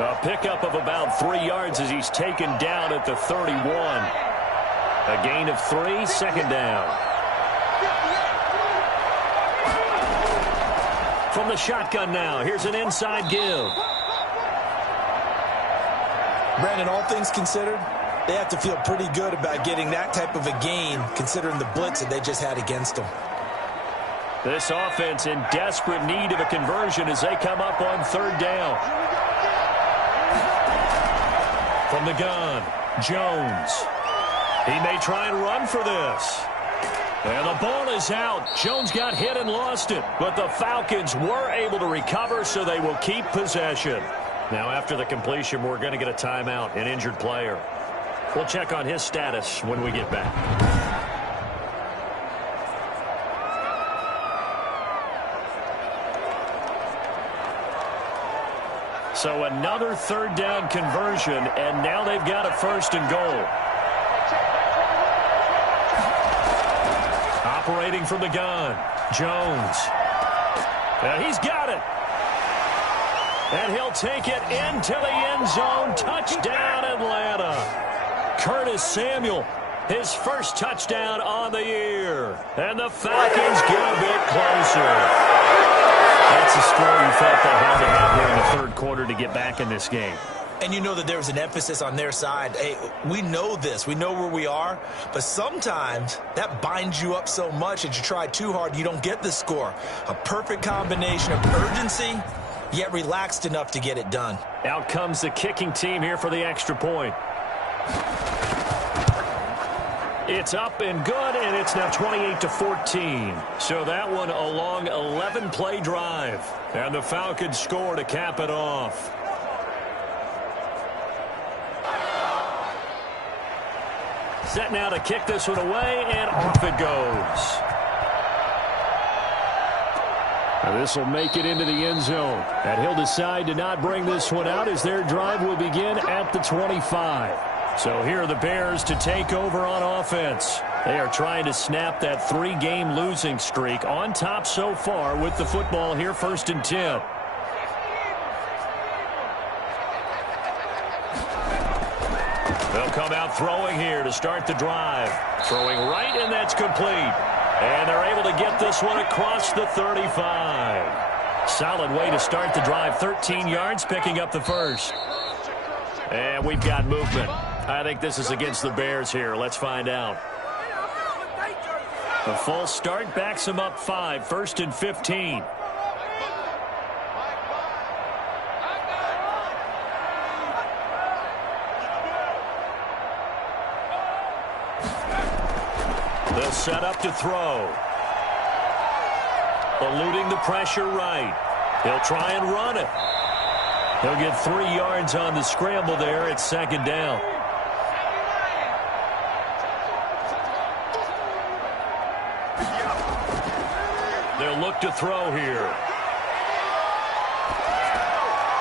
A pickup of about 3 yards as he's taken down at the 31. A gain of 3, 2nd down. From the shotgun now, here's an inside give. Brandon, all things considered, they have to feel pretty good about getting that type of a gain, considering the blitz that they just had against them. This offense in desperate need of a conversion as they come up on 3rd down. From the gun, Jones. He may try and run for this. And the ball is out. Jones got hit and lost it, but the Falcons were able to recover, so they will keep possession. Now, after the completion, we're going to get a timeout, an injured player. We'll check on his status when we get back. So another third down conversion, and now they've got a 1st and goal. Operating from the gun, Jones. And he's got it. And he'll take it into the end zone. Touchdown, Atlanta. Curtis Samuel, his first touchdown on the year. And the Falcons get a bit closer. That's the score you felt they had to have here in the third quarter to get back in this game. And you know that there was an emphasis on their side. Hey, we know this. We know where we are. But sometimes that binds you up so much that you try too hard, you don't get the score. A perfect combination of urgency, yet relaxed enough to get it done. Out comes the kicking team here for the extra point. It's up and good, and it's now 28-14. So that one a long 11-play drive. And the Falcons score to cap it off. Set now to kick this one away, and off it goes. Now this will make it into the end zone. And he'll decide to not bring this one out as their drive will begin at the 25. So here are the Bears to take over on offense. They are trying to snap that 3-game losing streak, on top so far with the football here, 1st and 10. They'll come out throwing here to start the drive. Throwing right, and that's complete. And they're able to get this one across the 35. Solid way to start the drive. 13 yards, picking up the first. And we've got movement. I think this is against the Bears here. Let's find out. The full start backs them up 5. 1st and 15. They'll set up to throw. Eluding the pressure right. He'll try and run it. He'll get 3 yards on the scramble there. It's 2nd down. They'll look to throw here.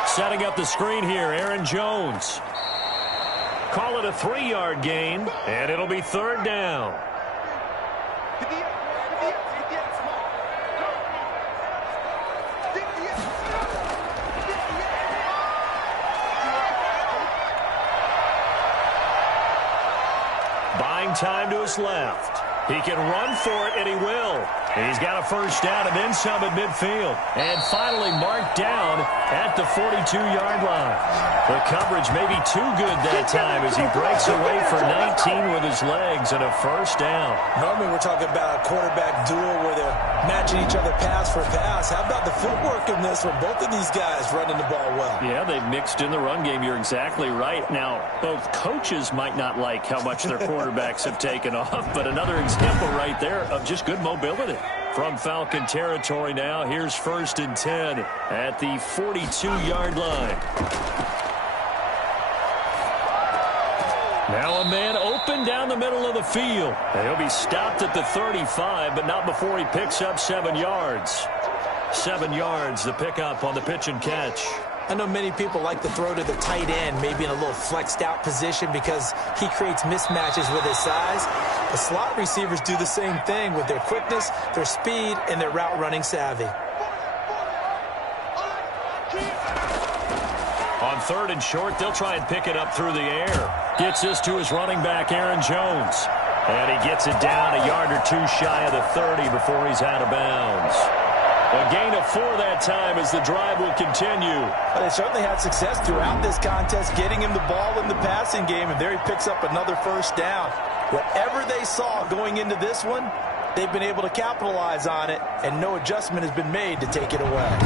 Setting up the screen here, Aaron Jones. Call it a 3-yard gain, and it'll be 3rd down. Buying time to his left. He can run for it, and he will. He's got a 1st down and then some at midfield. And finally marked down at the 42-yard line. The coverage may be too good that time as he breaks away for 19 with his legs and a 1st down. Normally we're talking about a quarterback duel where they're matching each other pass for pass. How about the footwork in this one? Both of these guys running the ball well. Yeah, they've mixed in the run game. You're exactly right. Now, both coaches might not like how much their quarterbacks have taken off, but another example right there of just good mobility. From Falcon territory now, here's 1st and 10 at the 42-yard line. Now a man open down the middle of the field. And he'll be stopped at the 35, but not before he picks up 7 yards. 7 yards, the pickup on the pitch and catch. I know many people like to throw to the tight end, maybe in a little flexed out position because he creates mismatches with his size. The slot receivers do the same thing with their quickness, their speed, and their route running savvy. On 3rd and short, they'll try and pick it up through the air. Gets this to his running back, Aaron Jones. And he gets it down a yard or 2 shy of the 30 before he's out of bounds. A gain of 4 that time as the drive will continue. But they certainly had success throughout this contest, getting him the ball in the passing game, and there he picks up another 1st down. Whatever they saw going into this one, they've been able to capitalize on it, and no adjustment has been made to take it away.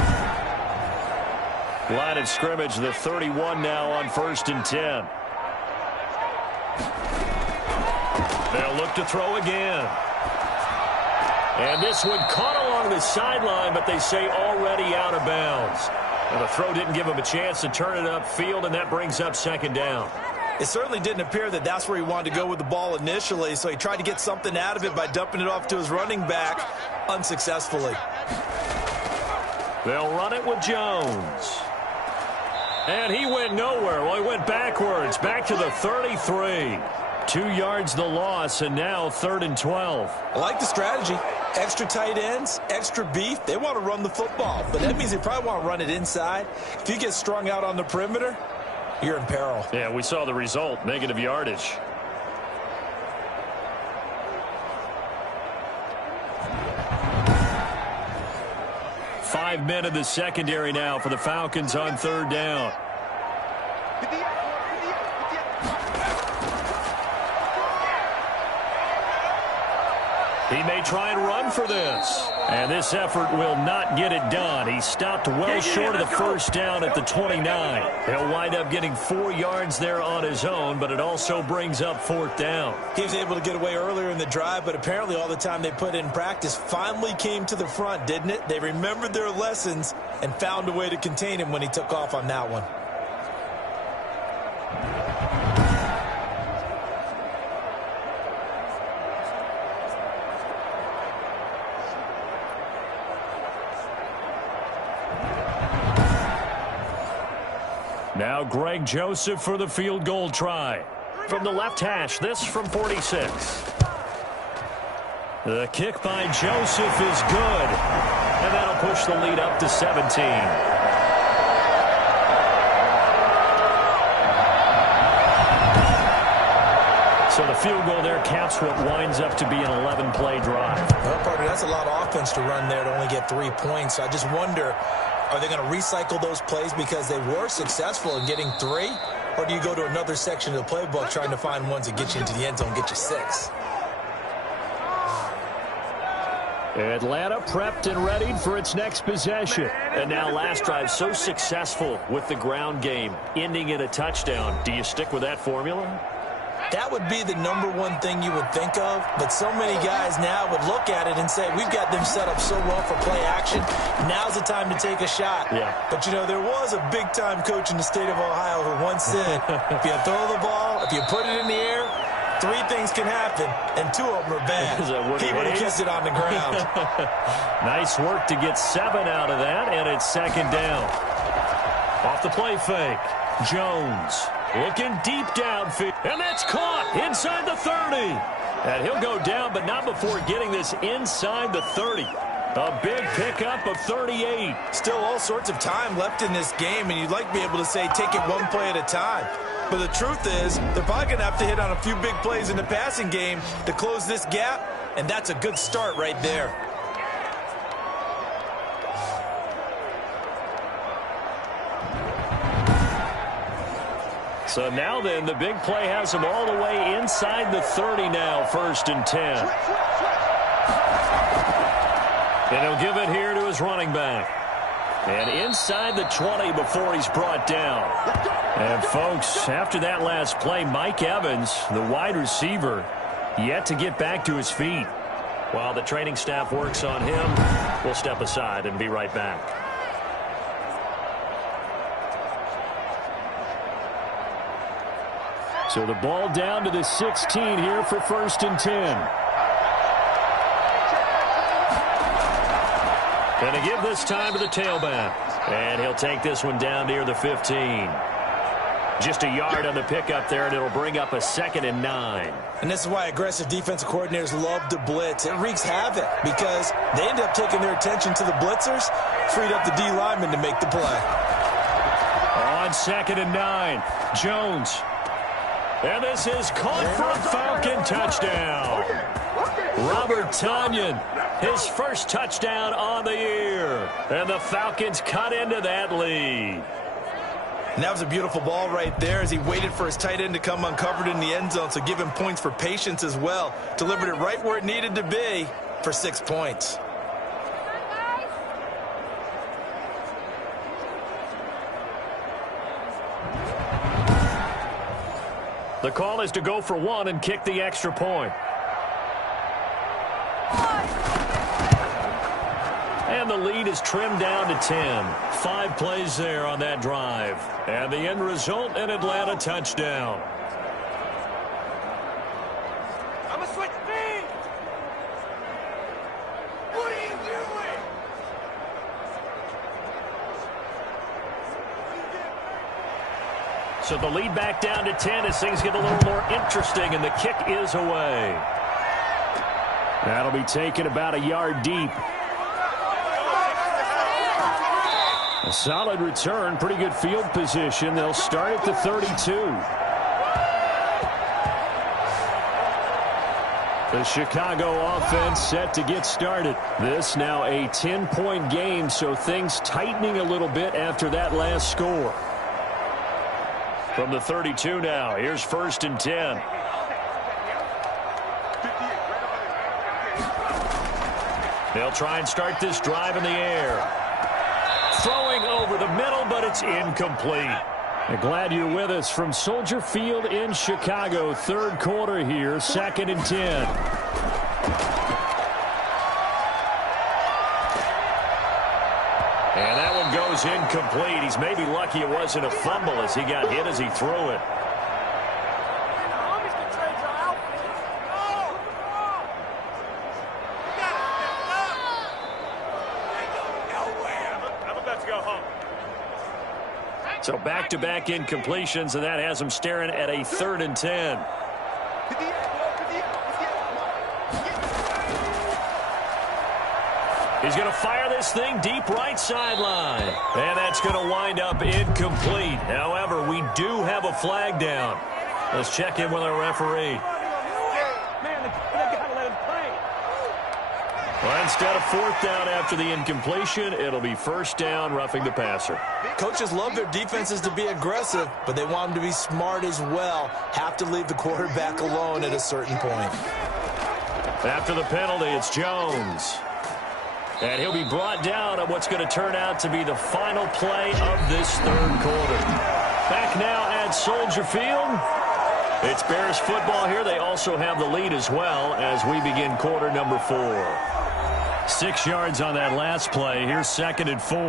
Line of scrimmage, the 31 now on 1st and 10. They'll look to throw again. And this one caught along the sideline, but they say already out of bounds. And the throw didn't give him a chance to turn it upfield, and that brings up 2nd down. It certainly didn't appear that that's where he wanted to go with the ball initially, so he tried to get something out of it by dumping it off to his running back unsuccessfully. They'll run it with Jones. And he went nowhere. Well, he went backwards, back to the 33. 2 yards the loss, and now 3rd and 12. I like the strategy. Extra tight ends, extra beef. They want to run the football, but that means they probably want to run it inside. If you get strung out on the perimeter, you're in peril. Yeah, we saw the result, negative yardage. Five men in the secondary now for the Falcons on 3rd down. He may try and run for this. And this effort will not get it done. He stopped well short of the first down at the 29. He'll wind up getting 4 yards there on his own, but it also brings up 4th down. He was able to get away earlier in the drive, but apparently all the time they put in practice finally came to the front, didn't it? They remembered their lessons and found a way to contain him when he took off on that one. Now Greg Joseph for the field goal try. From the left hash, this from 46. The kick by Joseph is good. And that'll push the lead up to 17. So the field goal there caps what winds up to be an 11-play drive. Well, partner, that's a lot of offense to run there to only get 3 points. So I just wonder, are they going to recycle those plays because they were successful in getting 3? Or do you go to another section of the playbook trying to find ones that get you into the end zone, get you 6? Atlanta prepped and readied for its next possession. And now last drive so successful with the ground game, ending in a touchdown. Do you stick with that formula? That would be the number one thing you would think of, but so many guys now would look at it and say, we've got them set up so well for play action. Now's the time to take a shot. Yeah. But, you know, there was a big-time coach in the state of Ohio who once said, if you throw the ball, if you put it in the air, 3 things can happen, and 2 of them are bad. He would have kept it on the ground. Nice work to get 7 out of that, and it's 2nd down. Off the play fake, Jones. Looking deep downfield, and that's caught inside the 30. And he'll go down, but not before getting this inside the 30. A big pickup of 38. Still all sorts of time left in this game, and you'd like to be able to say take it 1 play at a time. But the truth is, they're probably going to have to hit on a few big plays in the passing game to close this gap, and that's a good start right there. So now then, the big play has him all the way inside the 30 now, 1st and 10. And he'll give it here to his running back. And inside the 20 before he's brought down. And, folks, after that last play, Mike Evans, the wide receiver, yet to get back to his feet. While the training staff works on him, we'll step aside and be right back. So the ball down to the 16 here for 1st and 10. Going to give this time to the tailback. And he'll take this one down near the 15. Just a yard on the pickup there, and it'll bring up a 2nd and 9. And this is why aggressive defensive coordinators love to blitz. It wreaks havoc because they end up taking their attention to the blitzers, freed up the D lineman to make the play. On 2nd and 9, Jones. And this is caught for a Falcon touchdown. Robert Tonyan, his first touchdown on the year. And the Falcons cut into that lead. And that was a beautiful ball right there as he waited for his tight end to come uncovered in the end zone, so give him points for patience as well. Delivered it right where it needed to be for 6 points. The call is to go for 1 and kick the extra point. And the lead is trimmed down to 10. 5 plays there on that drive. And the end result, an Atlanta touchdown. So the lead back down to 10 as things get a little more interesting, and the kick is away. That'll be taken about a yard deep. A solid return, pretty good field position. They'll start at the 32. The Chicago offense set to get started. This now a 10-point game, so things tightening a little bit after that last score. From the 32 now, here's 1st and 10. They'll try and start this drive in the air. Throwing over the middle, but it's incomplete. I'm glad you're with us from Soldier Field in Chicago. Third quarter here, 2nd and 10. And that one goes incomplete. He's maybe lucky it wasn't a fumble as he got hit as he threw it. So back-to-back incompletions, and that has him staring at a 3rd and 10. He's going to fire this thing deep right sideline. And that's going to wind up incomplete. However, we do have a flag down. Let's check in with our referee. Well, instead of 4th down after the incompletion, it'll be 1st down, roughing the passer. Coaches love their defenses to be aggressive, but they want them to be smart as well. Have to leave the quarterback alone at a certain point. After the penalty, it's Jones. And he'll be brought down on what's going to turn out to be the final play of this 3rd quarter. Back now at Soldier Field. It's Bears football here. They also have the lead as well as we begin quarter number 4. 6 yards on that last play. Here's 2nd and 4.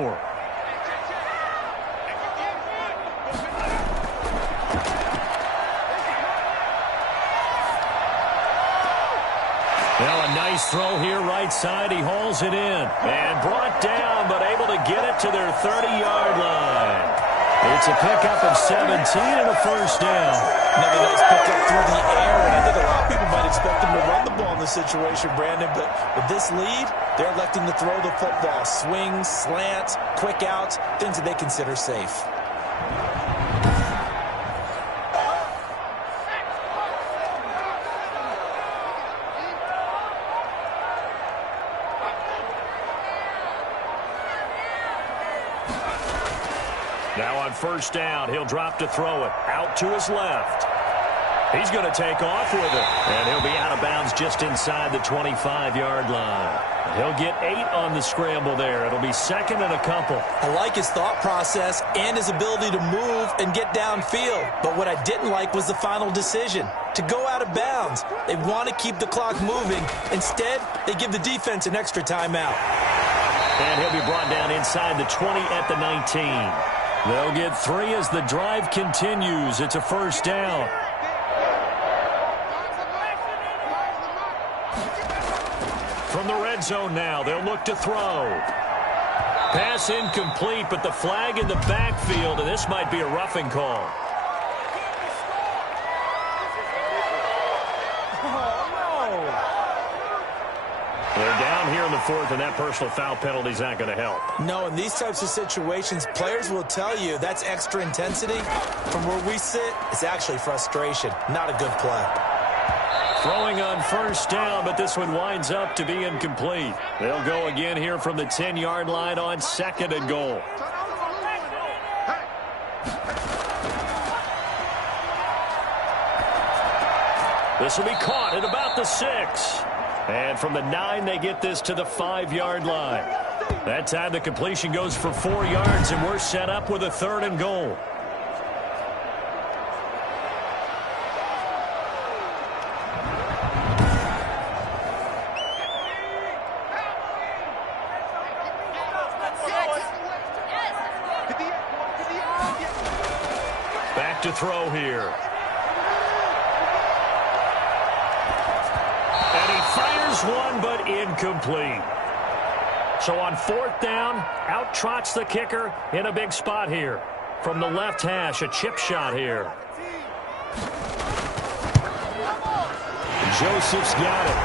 Now a nice throw here right side. He hauls it in. And brought down, but able to get it to their 30-yard line. It's a pickup of 17 and a 1st down. Another nice pickup through the air, and I think a lot of people might expect him to run the ball in this situation, Brandon, but with this lead, they're electing to throw the football. Swings, slants, quick outs, things that they consider safe. Now on 1st down, he'll drop to throw it. Out to his left. He's going to take off with it. And he'll be out of bounds just inside the 25-yard line. He'll get 8 on the scramble there. It'll be 2nd and a couple. I like his thought process and his ability to move and get downfield. But what I didn't like was the final decision, to go out of bounds. They want to keep the clock moving. Instead, they give the defense an extra timeout. And he'll be brought down inside the 20 at the 19. They'll get 3 as the drive continues. It's a 1st down. From the red zone now, they'll look to throw. Pass incomplete, but the flag in the backfield, and this might be a roughing call. They're down here in the 4th, and that personal foul penalty is not going to help. No, in these types of situations, players will tell you that's extra intensity. From where we sit, it's actually frustration. Not a good play. Throwing on 1st down, but this one winds up to be incomplete. They'll go again here from the 10-yard line on 2nd and goal. This will be caught at about the 6. And from the 9, they get this to the 5-yard line. That time the completion goes for 4 yards, and we're set up with a 3rd and goal. Back to throw here. Fires one, but incomplete. So on 4th down, out trots the kicker in a big spot here. From the left hash, a chip shot here. Joseph's got it.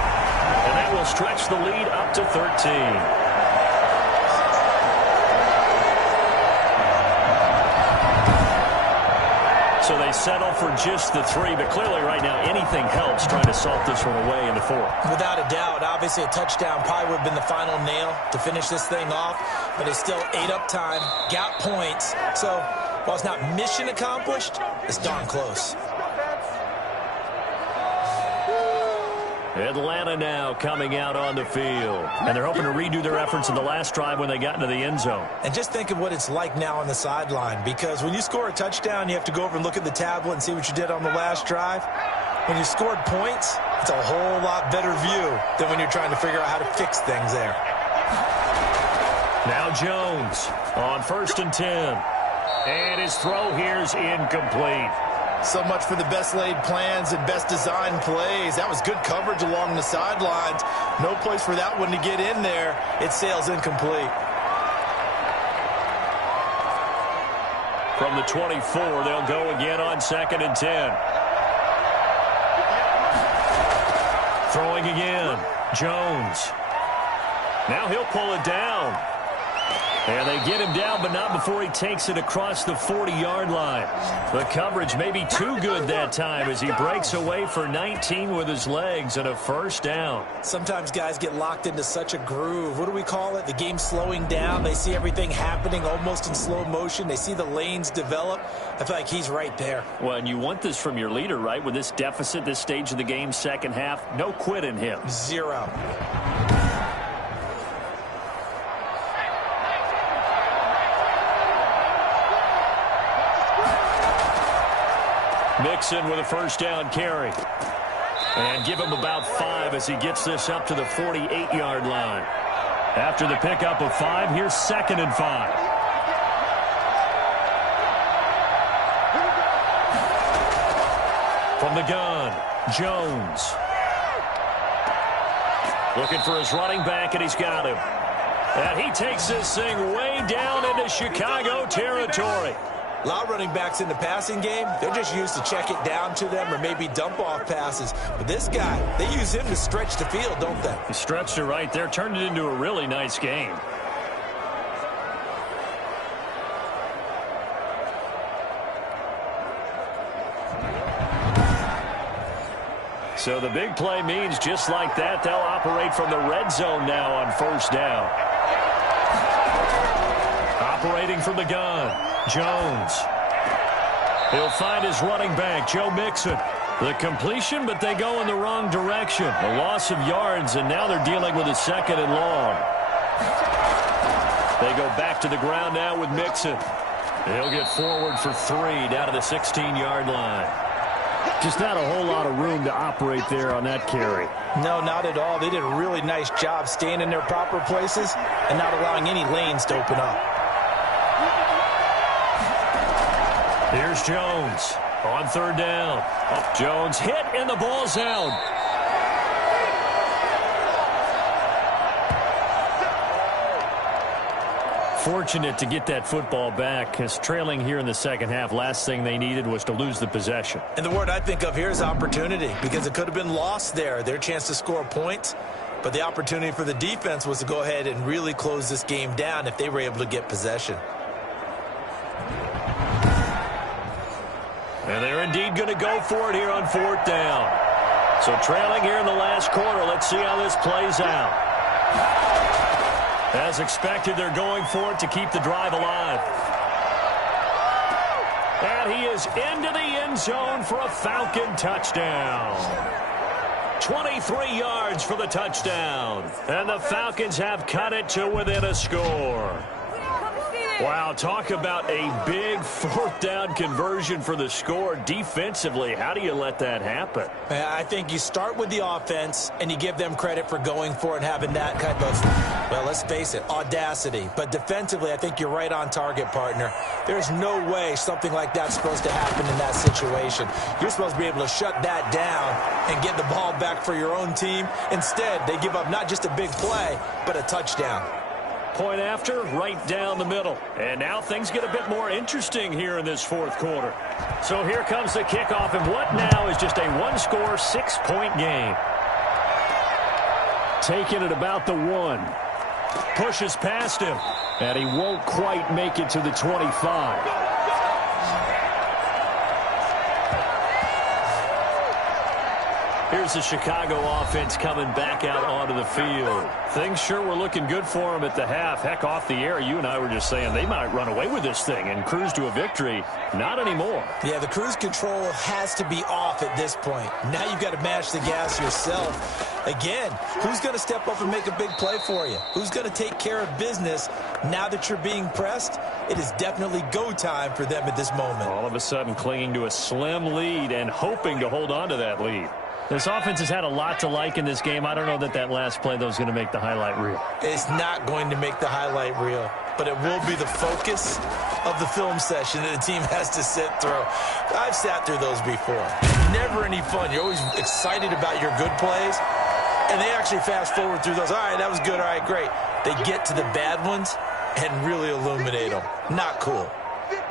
And that will stretch the lead up to 13. So they settle for just the 3, but clearly right now anything helps trying to salt this one away in the 4th. Without a doubt, obviously a touchdown probably would have been the final nail to finish this thing off, but it's still ate up time, got points. So while it's not mission accomplished, it's darn close. Atlanta now coming out on the field. And they're hoping to redo their efforts in the last drive when they got into the end zone. And just think of what it's like now on the sideline, because when you score a touchdown, you have to go over and look at the tablet and see what you did on the last drive. When you scored points, it's a whole lot better view than when you're trying to figure out how to fix things there. Now Jones on 1st and 10. And his throw here's incomplete. So much for the best laid plans and best designed plays. That was good coverage along the sidelines. No place for that one to get in there. It sails incomplete. From the 24, they'll go again on 2nd and 10. Throwing again. Jones. Now he'll pull it down. And they get him down, but not before he takes it across the 40-yard line. The coverage may be too good that time as he breaks away for 19 with his legs and a 1st down. Sometimes guys get locked into such a groove. What do we call it? The game slowing down. They see everything happening almost in slow motion. They see the lanes develop. I feel like he's right there. Well, and you want this from your leader, right? With this deficit, this stage of the game, second half, no quit in him. 0. Mixon with a 1st down carry. And give him about 5 as he gets this up to the 48-yard line. After the pickup of 5, here's 2nd and 5. From the gun, Jones. Looking for his running back, and he's got him. And he takes this thing way down into Chicago territory. A lot of running backs in the passing game, they're just used to check it down to them or maybe dump off passes. But this guy, they use him to stretch the field, don't they? He stretched it right there, turned it into a really nice game. So the big play means just like that, they'll operate from the red zone now on 1st down. Operating from the gun, Jones. He'll find his running back, Joe Mixon. The completion, but they go in the wrong direction. A loss of yards, and now they're dealing with a 2nd and long. They go back to the ground now with Mixon. He'll get forward for 3 down to the 16-yard line. Just not a whole lot of room to operate there on that carry. No, not at all. They did a really nice job staying in their proper places and not allowing any lanes to open up. Here's Jones on 3rd down. Jones hit and the ball's out. Fortunate to get that football back, because trailing here in the second half, last thing they needed was to lose the possession. And the word I think of here is opportunity, because it could have been lost there. Their chance to score points, but the opportunity for the defense was to go ahead and really close this game down if they were able to get possession. And they're indeed going to go for it here on 4th down. So trailing here in the last quarter, let's see how this plays out. As expected, they're going for it to keep the drive alive. And he is into the end zone for a Falcon touchdown. 23 yards for the touchdown. And the Falcons have cut it to within a score. Wow, talk about a big 4th down conversion for the score. Defensively, how do you let that happen? I think you start with the offense and you give them credit for going for it and having that kind of, well, let's face it, audacity. But defensively, I think you're right on target, partner. There's no way something like that's supposed to happen in that situation. You're supposed to be able to shut that down and get the ball back for your own team. Instead, they give up not just a big play, but a touchdown. Point after, right down the middle. And now things get a bit more interesting here in this fourth quarter. So here comes the kickoff, and what now is just a one-score, 6-point game. Taking it about the 1. Pushes past him, and he won't quite make it to the 25. Here's the Chicago offense coming back out onto the field. Things sure were looking good for them at the half. Heck, off the air, you and I were just saying they might run away with this thing and cruise to a victory. Not anymore. Yeah, the cruise control has to be off at this point. Now you've got to mash the gas yourself. Again, who's going to step up and make a big play for you? Who's going to take care of business now that you're being pressed? It is definitely go time for them at this moment. All of a sudden clinging to a slim lead and hoping to hold on to that lead. This offense has had a lot to like in this game. I don't know that last play, though, is going to make the highlight reel. It's not going to make the highlight reel, but it will be the focus of the film session that the team has to sit through. I've sat through those before. Never any fun. You're always excited about your good plays, and they actually fast forward through those. All right, that was good. All right, great. They get to the bad ones and really illuminate them. Not cool.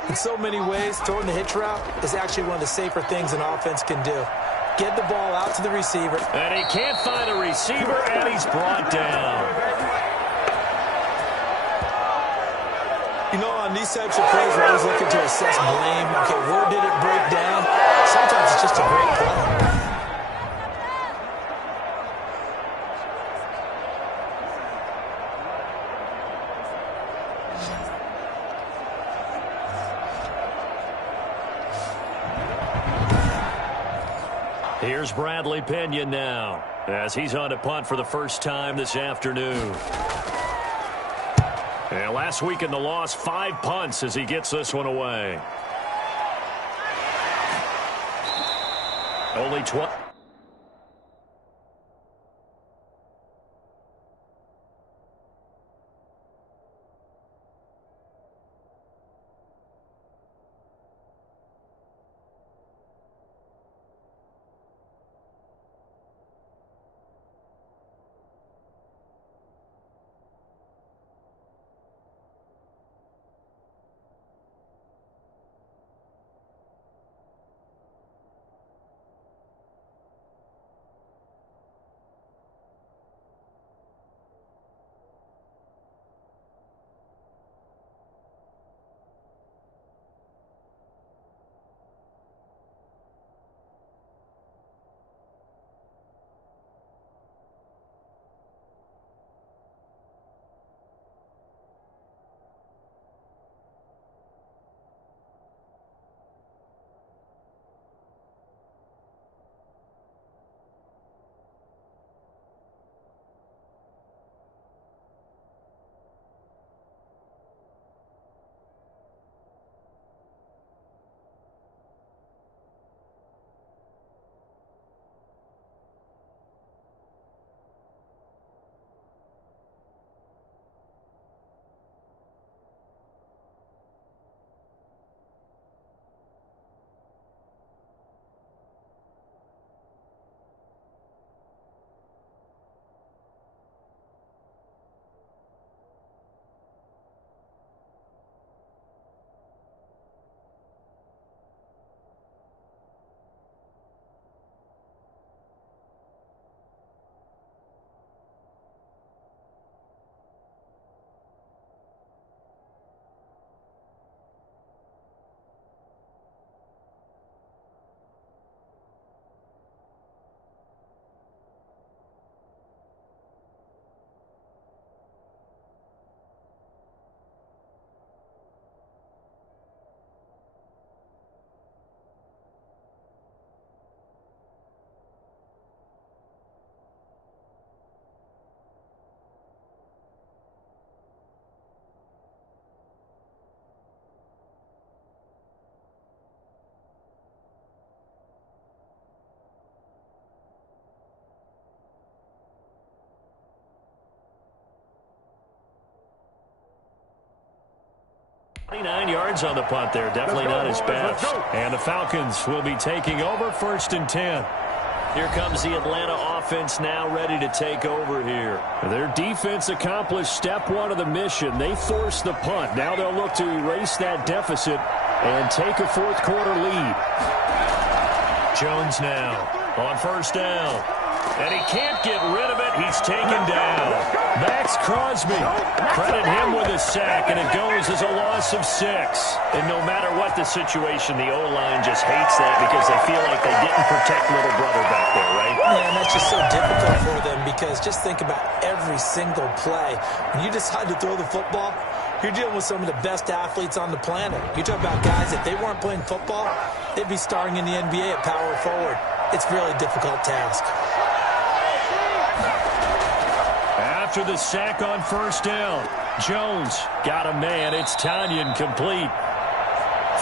In so many ways, throwing the hitch route is actually one of the safer things an offense can do. Get the ball out to the receiver. And he can't find a receiver, and he's brought down. You know, on these types of plays, we're always looking to assess blame. Okay, where did it break down? Sometimes it's just a great play. Here's Bradley Pinion now, as he's on to punt for the first time this afternoon. And last week in the loss, 5 punts as he gets this one away. Only 20. Yards on the punt there. Definitely not his best. And the Falcons will be taking over 1st and 10. Here comes the Atlanta offense now ready to take over here. Their defense accomplished step one of the mission. They forced the punt. Now they'll look to erase that deficit and take a fourth quarter lead. Jones now on first down. And he can't get rid of it. He's taken down. Max Crosby. Credit him with a sack, and it goes as a loss of 6. And no matter what the situation, the O-line just hates that because they feel like they didn't protect little brother back there, right? Yeah, and that's just so difficult for them because just think about every single play. When you decide to throw the football, you're dealing with some of the best athletes on the planet. You talk about guys, if they weren't playing football, they'd be starring in the NBA at power forward. It's a really difficult task. After the sack on first down, Jones got a man. It's Tanyan complete.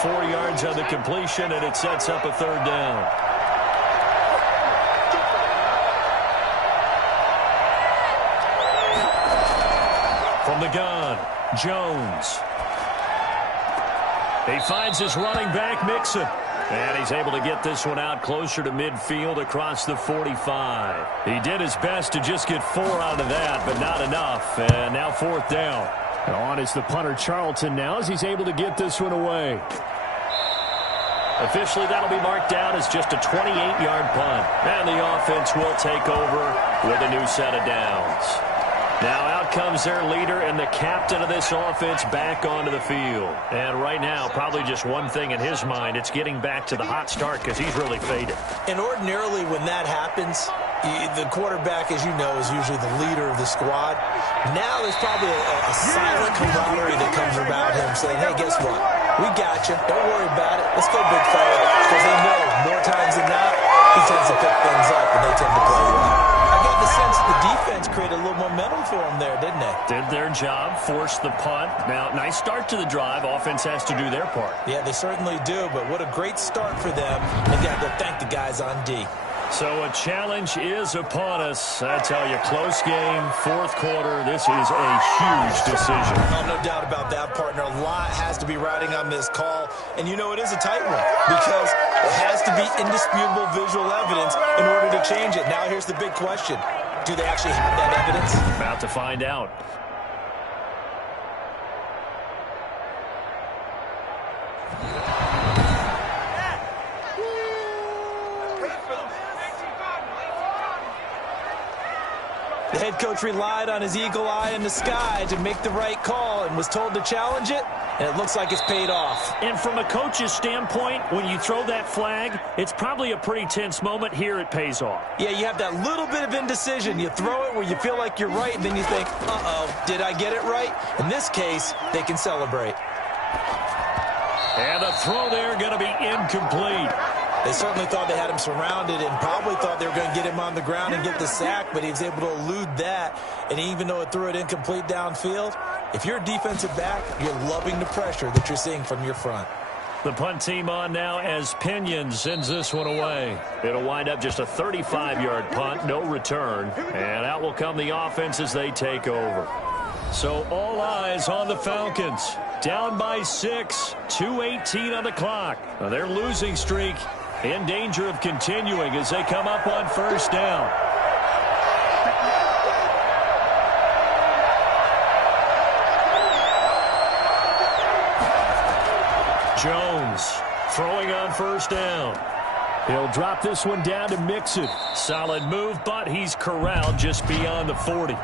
4 yards on the completion, and it sets up a third down. From the gun, Jones. He finds his running back, Mixon. And he's able to get this one out closer to midfield across the 45. He did his best to just get 4 out of that, but not enough. And now fourth down. And on is the punter, Charlton, now as he's able to get this one away. Officially, that'll be marked down as just a 28-yard punt. And the offense will take over with a new set of downs. Now out comes their leader and the captain of this offense back onto the field. And right now, probably just one thing in his mind, it's getting back to the hot start because he's really faded. And ordinarily when that happens, the quarterback, as you know, is usually the leader of the squad. Now there's probably a silent camaraderie that comes about him saying, hey, guess what? We got you. Don't worry about it. Let's go, big fella. Because they know more times than not, he tends to pick things up and they tend to play well. I got the sense that the defense created a little momentum for them there, didn't they? Did their job, forced the punt. Now, nice start to the drive. Offense has to do their part. Yeah, they certainly do, but what a great start for them. They got to go thank the guys on D. So a challenge is upon us. I tell you, close game, fourth quarter. This is a huge decision. Oh, no doubt about that, partner. A lot has to be riding on this call. And you know it is a tight one because it has to be indisputable visual evidence in order to change it. Now here's the big question. Do they actually have that evidence? About to find out. The head coach relied on his eagle eye in the sky to make the right call and was told to challenge it, and it looks like it's paid off. And from a coach's standpoint, when you throw that flag, it's probably a pretty tense moment. Here it pays off. Yeah, you have that little bit of indecision. You throw it where you feel like you're right, and then you think, uh-oh, did I get it right? In this case, they can celebrate. And a throw there going to be incomplete. They certainly thought they had him surrounded and probably thought they were going to get him on the ground and get the sack, but he was able to elude that. And even though it threw it incomplete downfield, if you're a defensive back, you're loving the pressure that you're seeing from your front. The punt team on now as Pinion sends this one away. It'll wind up just a 35-yard punt, no return. And out will come the offense as they take over. So all eyes on the Falcons. Down by 6, 2:18 on the clock. Now their losing streak in danger of continuing as they come up on first down. Jones throwing on first down. He'll drop this one down to Mixon. Solid move, but he's corralled just beyond the 40.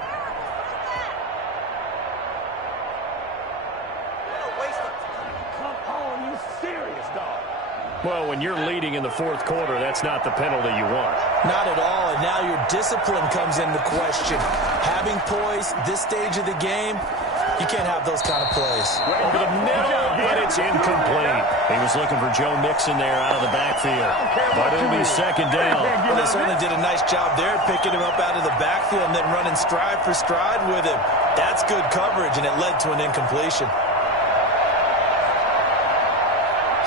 Well, when you're leading in the fourth quarter, that's not the penalty you want. Not at all, and now your discipline comes into question. Having poise this stage of the game, you can't have those kind of plays. Over the middle, but it's incomplete. He was looking for Joe Mixon there out of the backfield. But it'll be second down. Well, they certainly did a nice job there, picking him up out of the backfield and then running stride for stride with him. That's good coverage, and it led to an incompletion.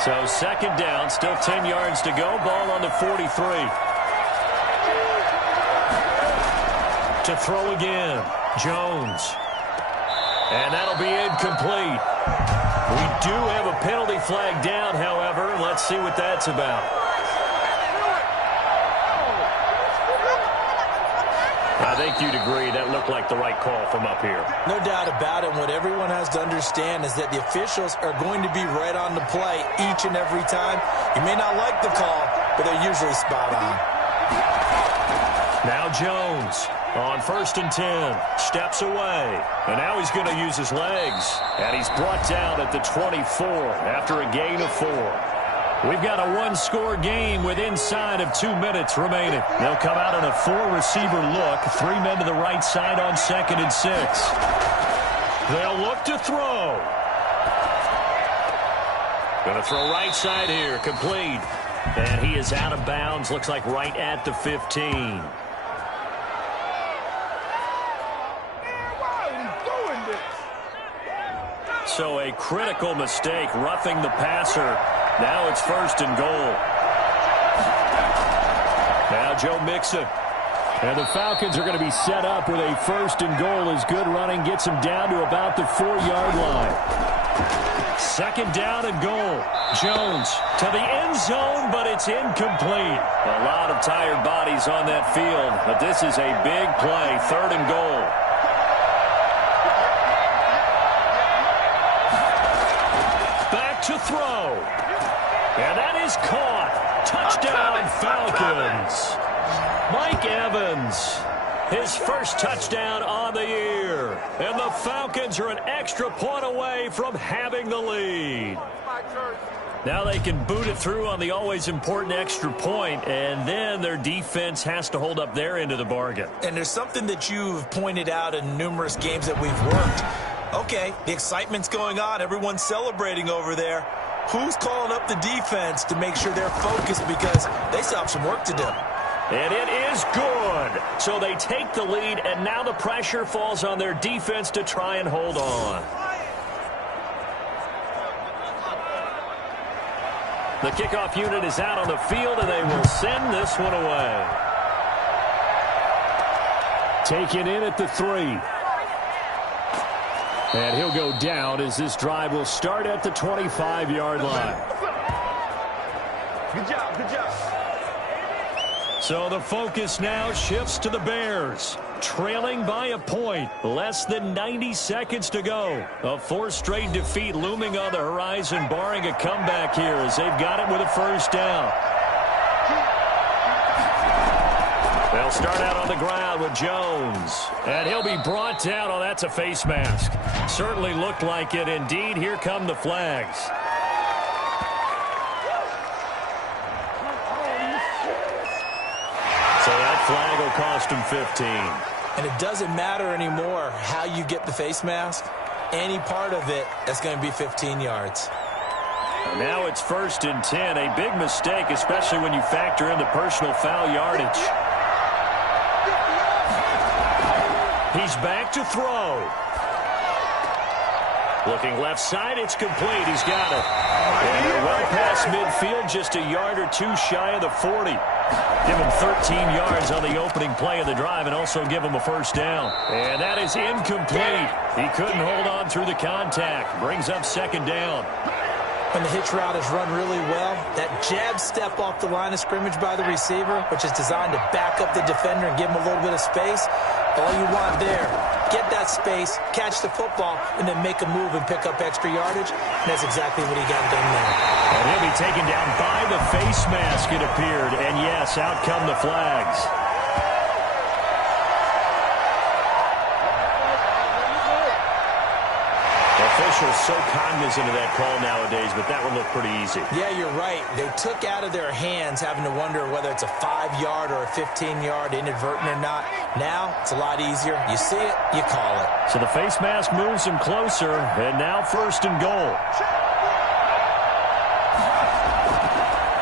So second down, still 10 yards to go. Ball on the 43. To throw again, Jones. And that'll be incomplete. We do have a penalty flag down, however. Let's see what that's about. think you'd agree that looked like the right call from up here. No doubt about it. What everyone has to understand is that the officials are going to be right on the play each and every time. You may not like the call, but they're usually spot on. Now Jones on 1st and 10. Steps away. And now he's going to use his legs. And he's brought down at the 24 after a gain of 4. We've got a one-score game with inside of 2 minutes remaining. They'll come out in a 4-receiver look. 3 men to the right side on 2nd and 6. They'll look to throw. Going to throw right side here. Complete. And he is out of bounds. Looks like right at the 15. So a critical mistake, roughing the passer. Now it's 1st and goal. Now Joe Mixon. And the Falcons are going to be set up with a 1st and goal as good running gets them down to about the 4-yard line. 2nd down and goal. Jones to the end zone, but it's incomplete. A lot of tired bodies on that field, but this is a big play. 3rd and goal. To throw. And that is caught. Touchdown, Falcons. Mike Evans, his first touchdown on the year. And the Falcons are an extra point away from having the lead. Now they can boot it through on the always important extra point, and then their defense has to hold up their end of the bargain. And there's something that you've pointed out in numerous games that we've worked. Okay, the excitement's going on. Everyone's celebrating over there. Who's calling up the defense to make sure they're focused because they still have some work to do? And it is good. So they take the lead, and now the pressure falls on their defense to try and hold on. The kickoff unit is out on the field, and they will send this one away. Taken in at the 3. And he'll go down as this drive will start at the 25-yard line. Good job, good job. So the focus now shifts to the Bears, trailing by a point. Less than 90 seconds to go. A 4th straight defeat looming on the horizon, barring a comeback here as they've got it with a 1st down. They'll start out on the ground with Jones. And he'll be brought down. Oh, that's a face mask. Certainly looked like it. Indeed, here come the flags. So that flag will cost him 15. And it doesn't matter anymore how you get the face mask. Any part of it, that's going to be 15 yards. And now it's 1st and 10. A big mistake, especially when you factor in the personal foul yardage. He's back to throw. Looking left side, it's complete. He's got it. And they're well past midfield, just a yard or 2 shy of the 40. Give him 13 yards on the opening play of the drive and also give him a 1st down. And that is incomplete. He couldn't hold on through the contact. Brings up 2nd down. When the hitch route is run really well, that jab step off the line of scrimmage by the receiver, which is designed to back up the defender and give him a little bit of space, all you want there, get that space, catch the football, and then make a move and pick up extra yardage. And that's exactly what he got done there. And he'll be taken down by the face mask, it appeared. And yes, out come the flags. Officials so cognizant of that call nowadays, but that one looked pretty easy. Yeah, you're right. They took out of their hands having to wonder whether it's a 5-yard or a 15-yard inadvertent or not. Now, it's a lot easier. You see it, you call it. So the face mask moves him closer, and now 1st and goal.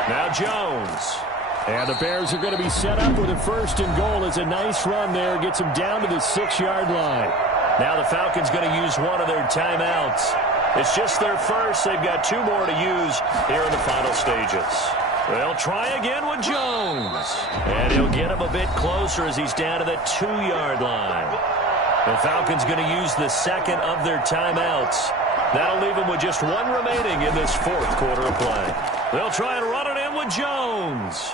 Now Jones. And the Bears are going to be set up with a 1st and goal. It's a nice run there. Gets him down to the 6-yard line. Now the Falcons going to use one of their timeouts. It's just their first. They've got 2 more to use here in the final stages. They'll try again with Jones. And he'll get him a bit closer as he's down to the 2-yard line. The Falcons going to use the 2nd of their timeouts. That'll leave them with just 1 remaining in this 4th quarter of play. They'll try and run it in with Jones.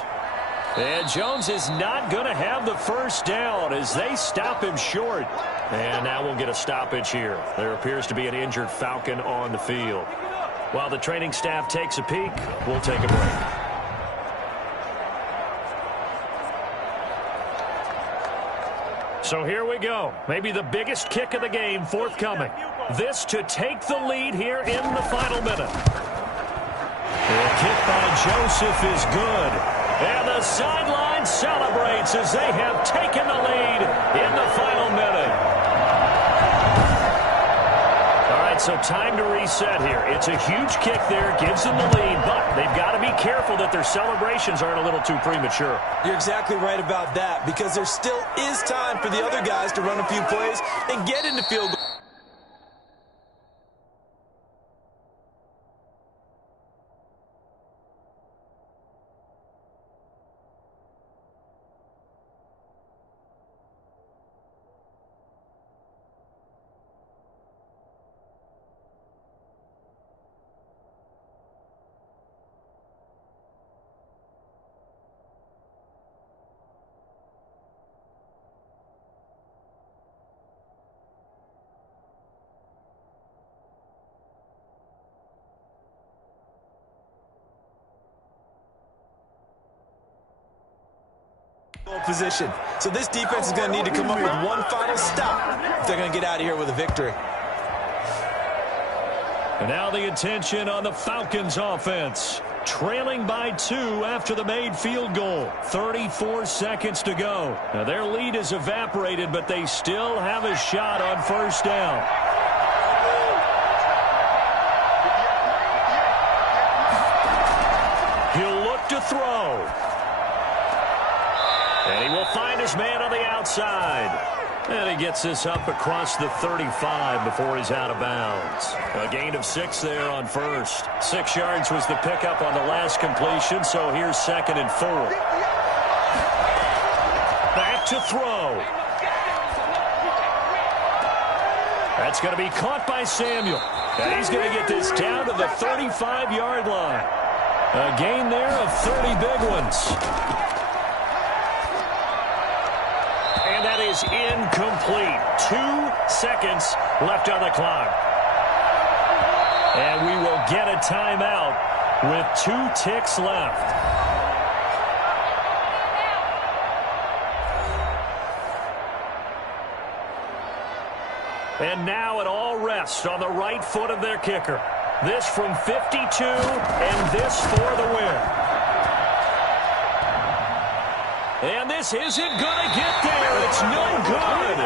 And Jones is not going to have the first down as they stop him short. And now we'll get a stoppage here. There appears to be an injured Falcon on the field. While the training staff takes a peek, we'll take a break. So here we go. Maybe the biggest kick of the game forthcoming. This to take the lead here in the final minute. The kick by Joseph is good. And the sideline celebrates as they have taken the lead in the final minute. All right, so time to reset here. It's a huge kick there, gives them the lead, but they've got to be careful that their celebrations aren't a little too premature. You're exactly right about that, because there still is time for the other guys to run a few plays and get into field goal. Position. So this defense is going to need to come up with one final stop if they're going to get out of here with a victory. And now the attention on the Falcons offense. Trailing by 2 after the made field goal. 34 seconds to go. Now their lead is evaporated, but they still have a shot on first down. He'll look to throw. And he will find his man on the outside. And he gets this up across the 35 before he's out of bounds. A gain of 6 there on first. 6 yards was the pickup on the last completion, so here's 2nd and 4. Back to throw. That's going to be caught by Samuel. And he's going to get this down to the 35-yard line. A gain there of 30 big ones. And that is incomplete. 2 seconds left on the clock. And we will get a timeout with 2 ticks left. And now it all rests on the right foot of their kicker. This from 52, and this for the win. And this isn't going to get there. It's no good.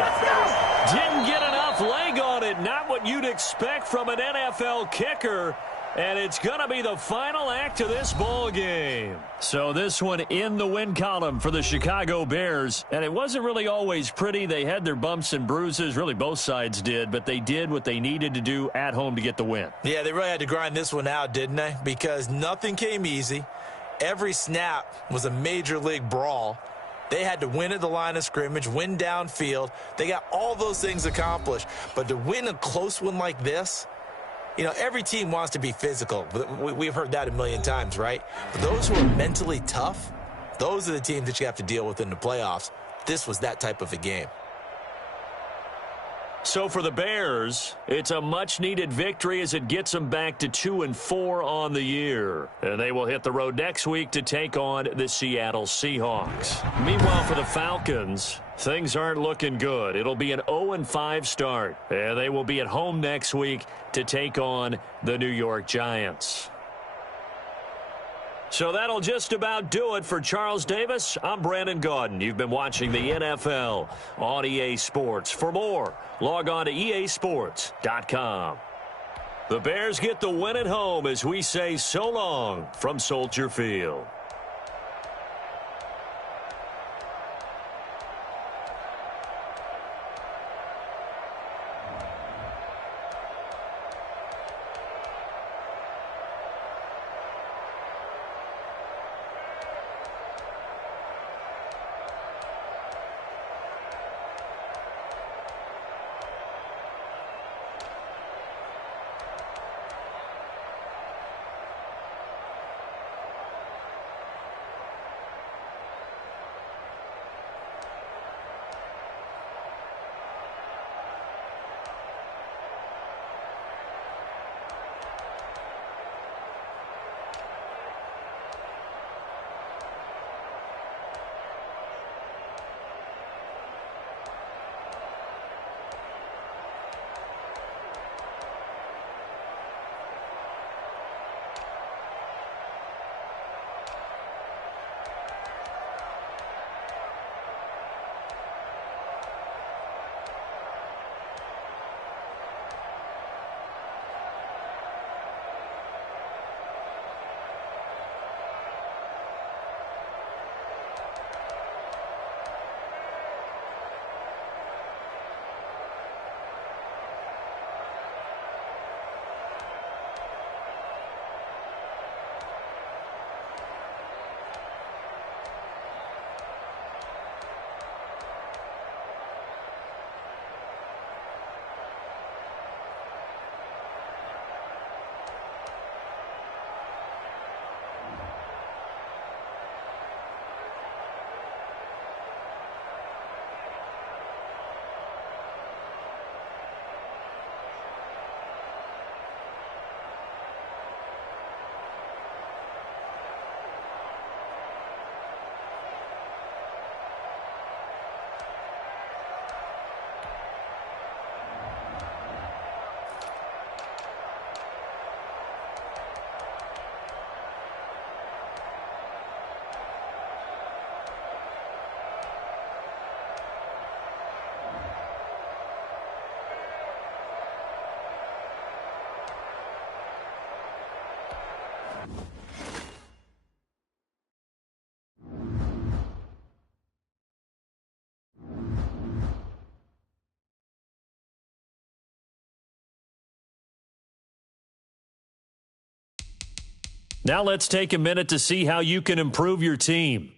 Didn't get enough leg on it. Not what you'd expect from an NFL kicker. And it's going to be the final act of this ball game. So this one in the win column for the Chicago Bears. And it wasn't really always pretty. They had their bumps and bruises. Really, both sides did. But they did what they needed to do at home to get the win. Yeah, they really had to grind this one out, didn't they? Because nothing came easy. Every snap was a major league brawl. They had to win at the line of scrimmage, win downfield. They got all those things accomplished. But to win a close one like this, you know, every team wants to be physical. We've heard that a million times, right? But those who are mentally tough, those are the teams that you have to deal with in the playoffs. This was that type of a game. So for the Bears, it's a much-needed victory as it gets them back to 2-4 on the year. And they will hit the road next week to take on the Seattle Seahawks. Meanwhile, for the Falcons, things aren't looking good. It'll be an 0-5 start. And they will be at home next week to take on the New York Giants. So that'll just about do it for Charles Davis. I'm Brandon Gaudin. You've been watching the NFL on EA Sports. For more, log on to easports.com. The Bears get the win at home as we say so long from Soldier Field. Now let's take a minute to see how you can improve your team.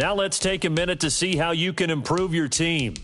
Now let's take a minute to see how you can improve your team.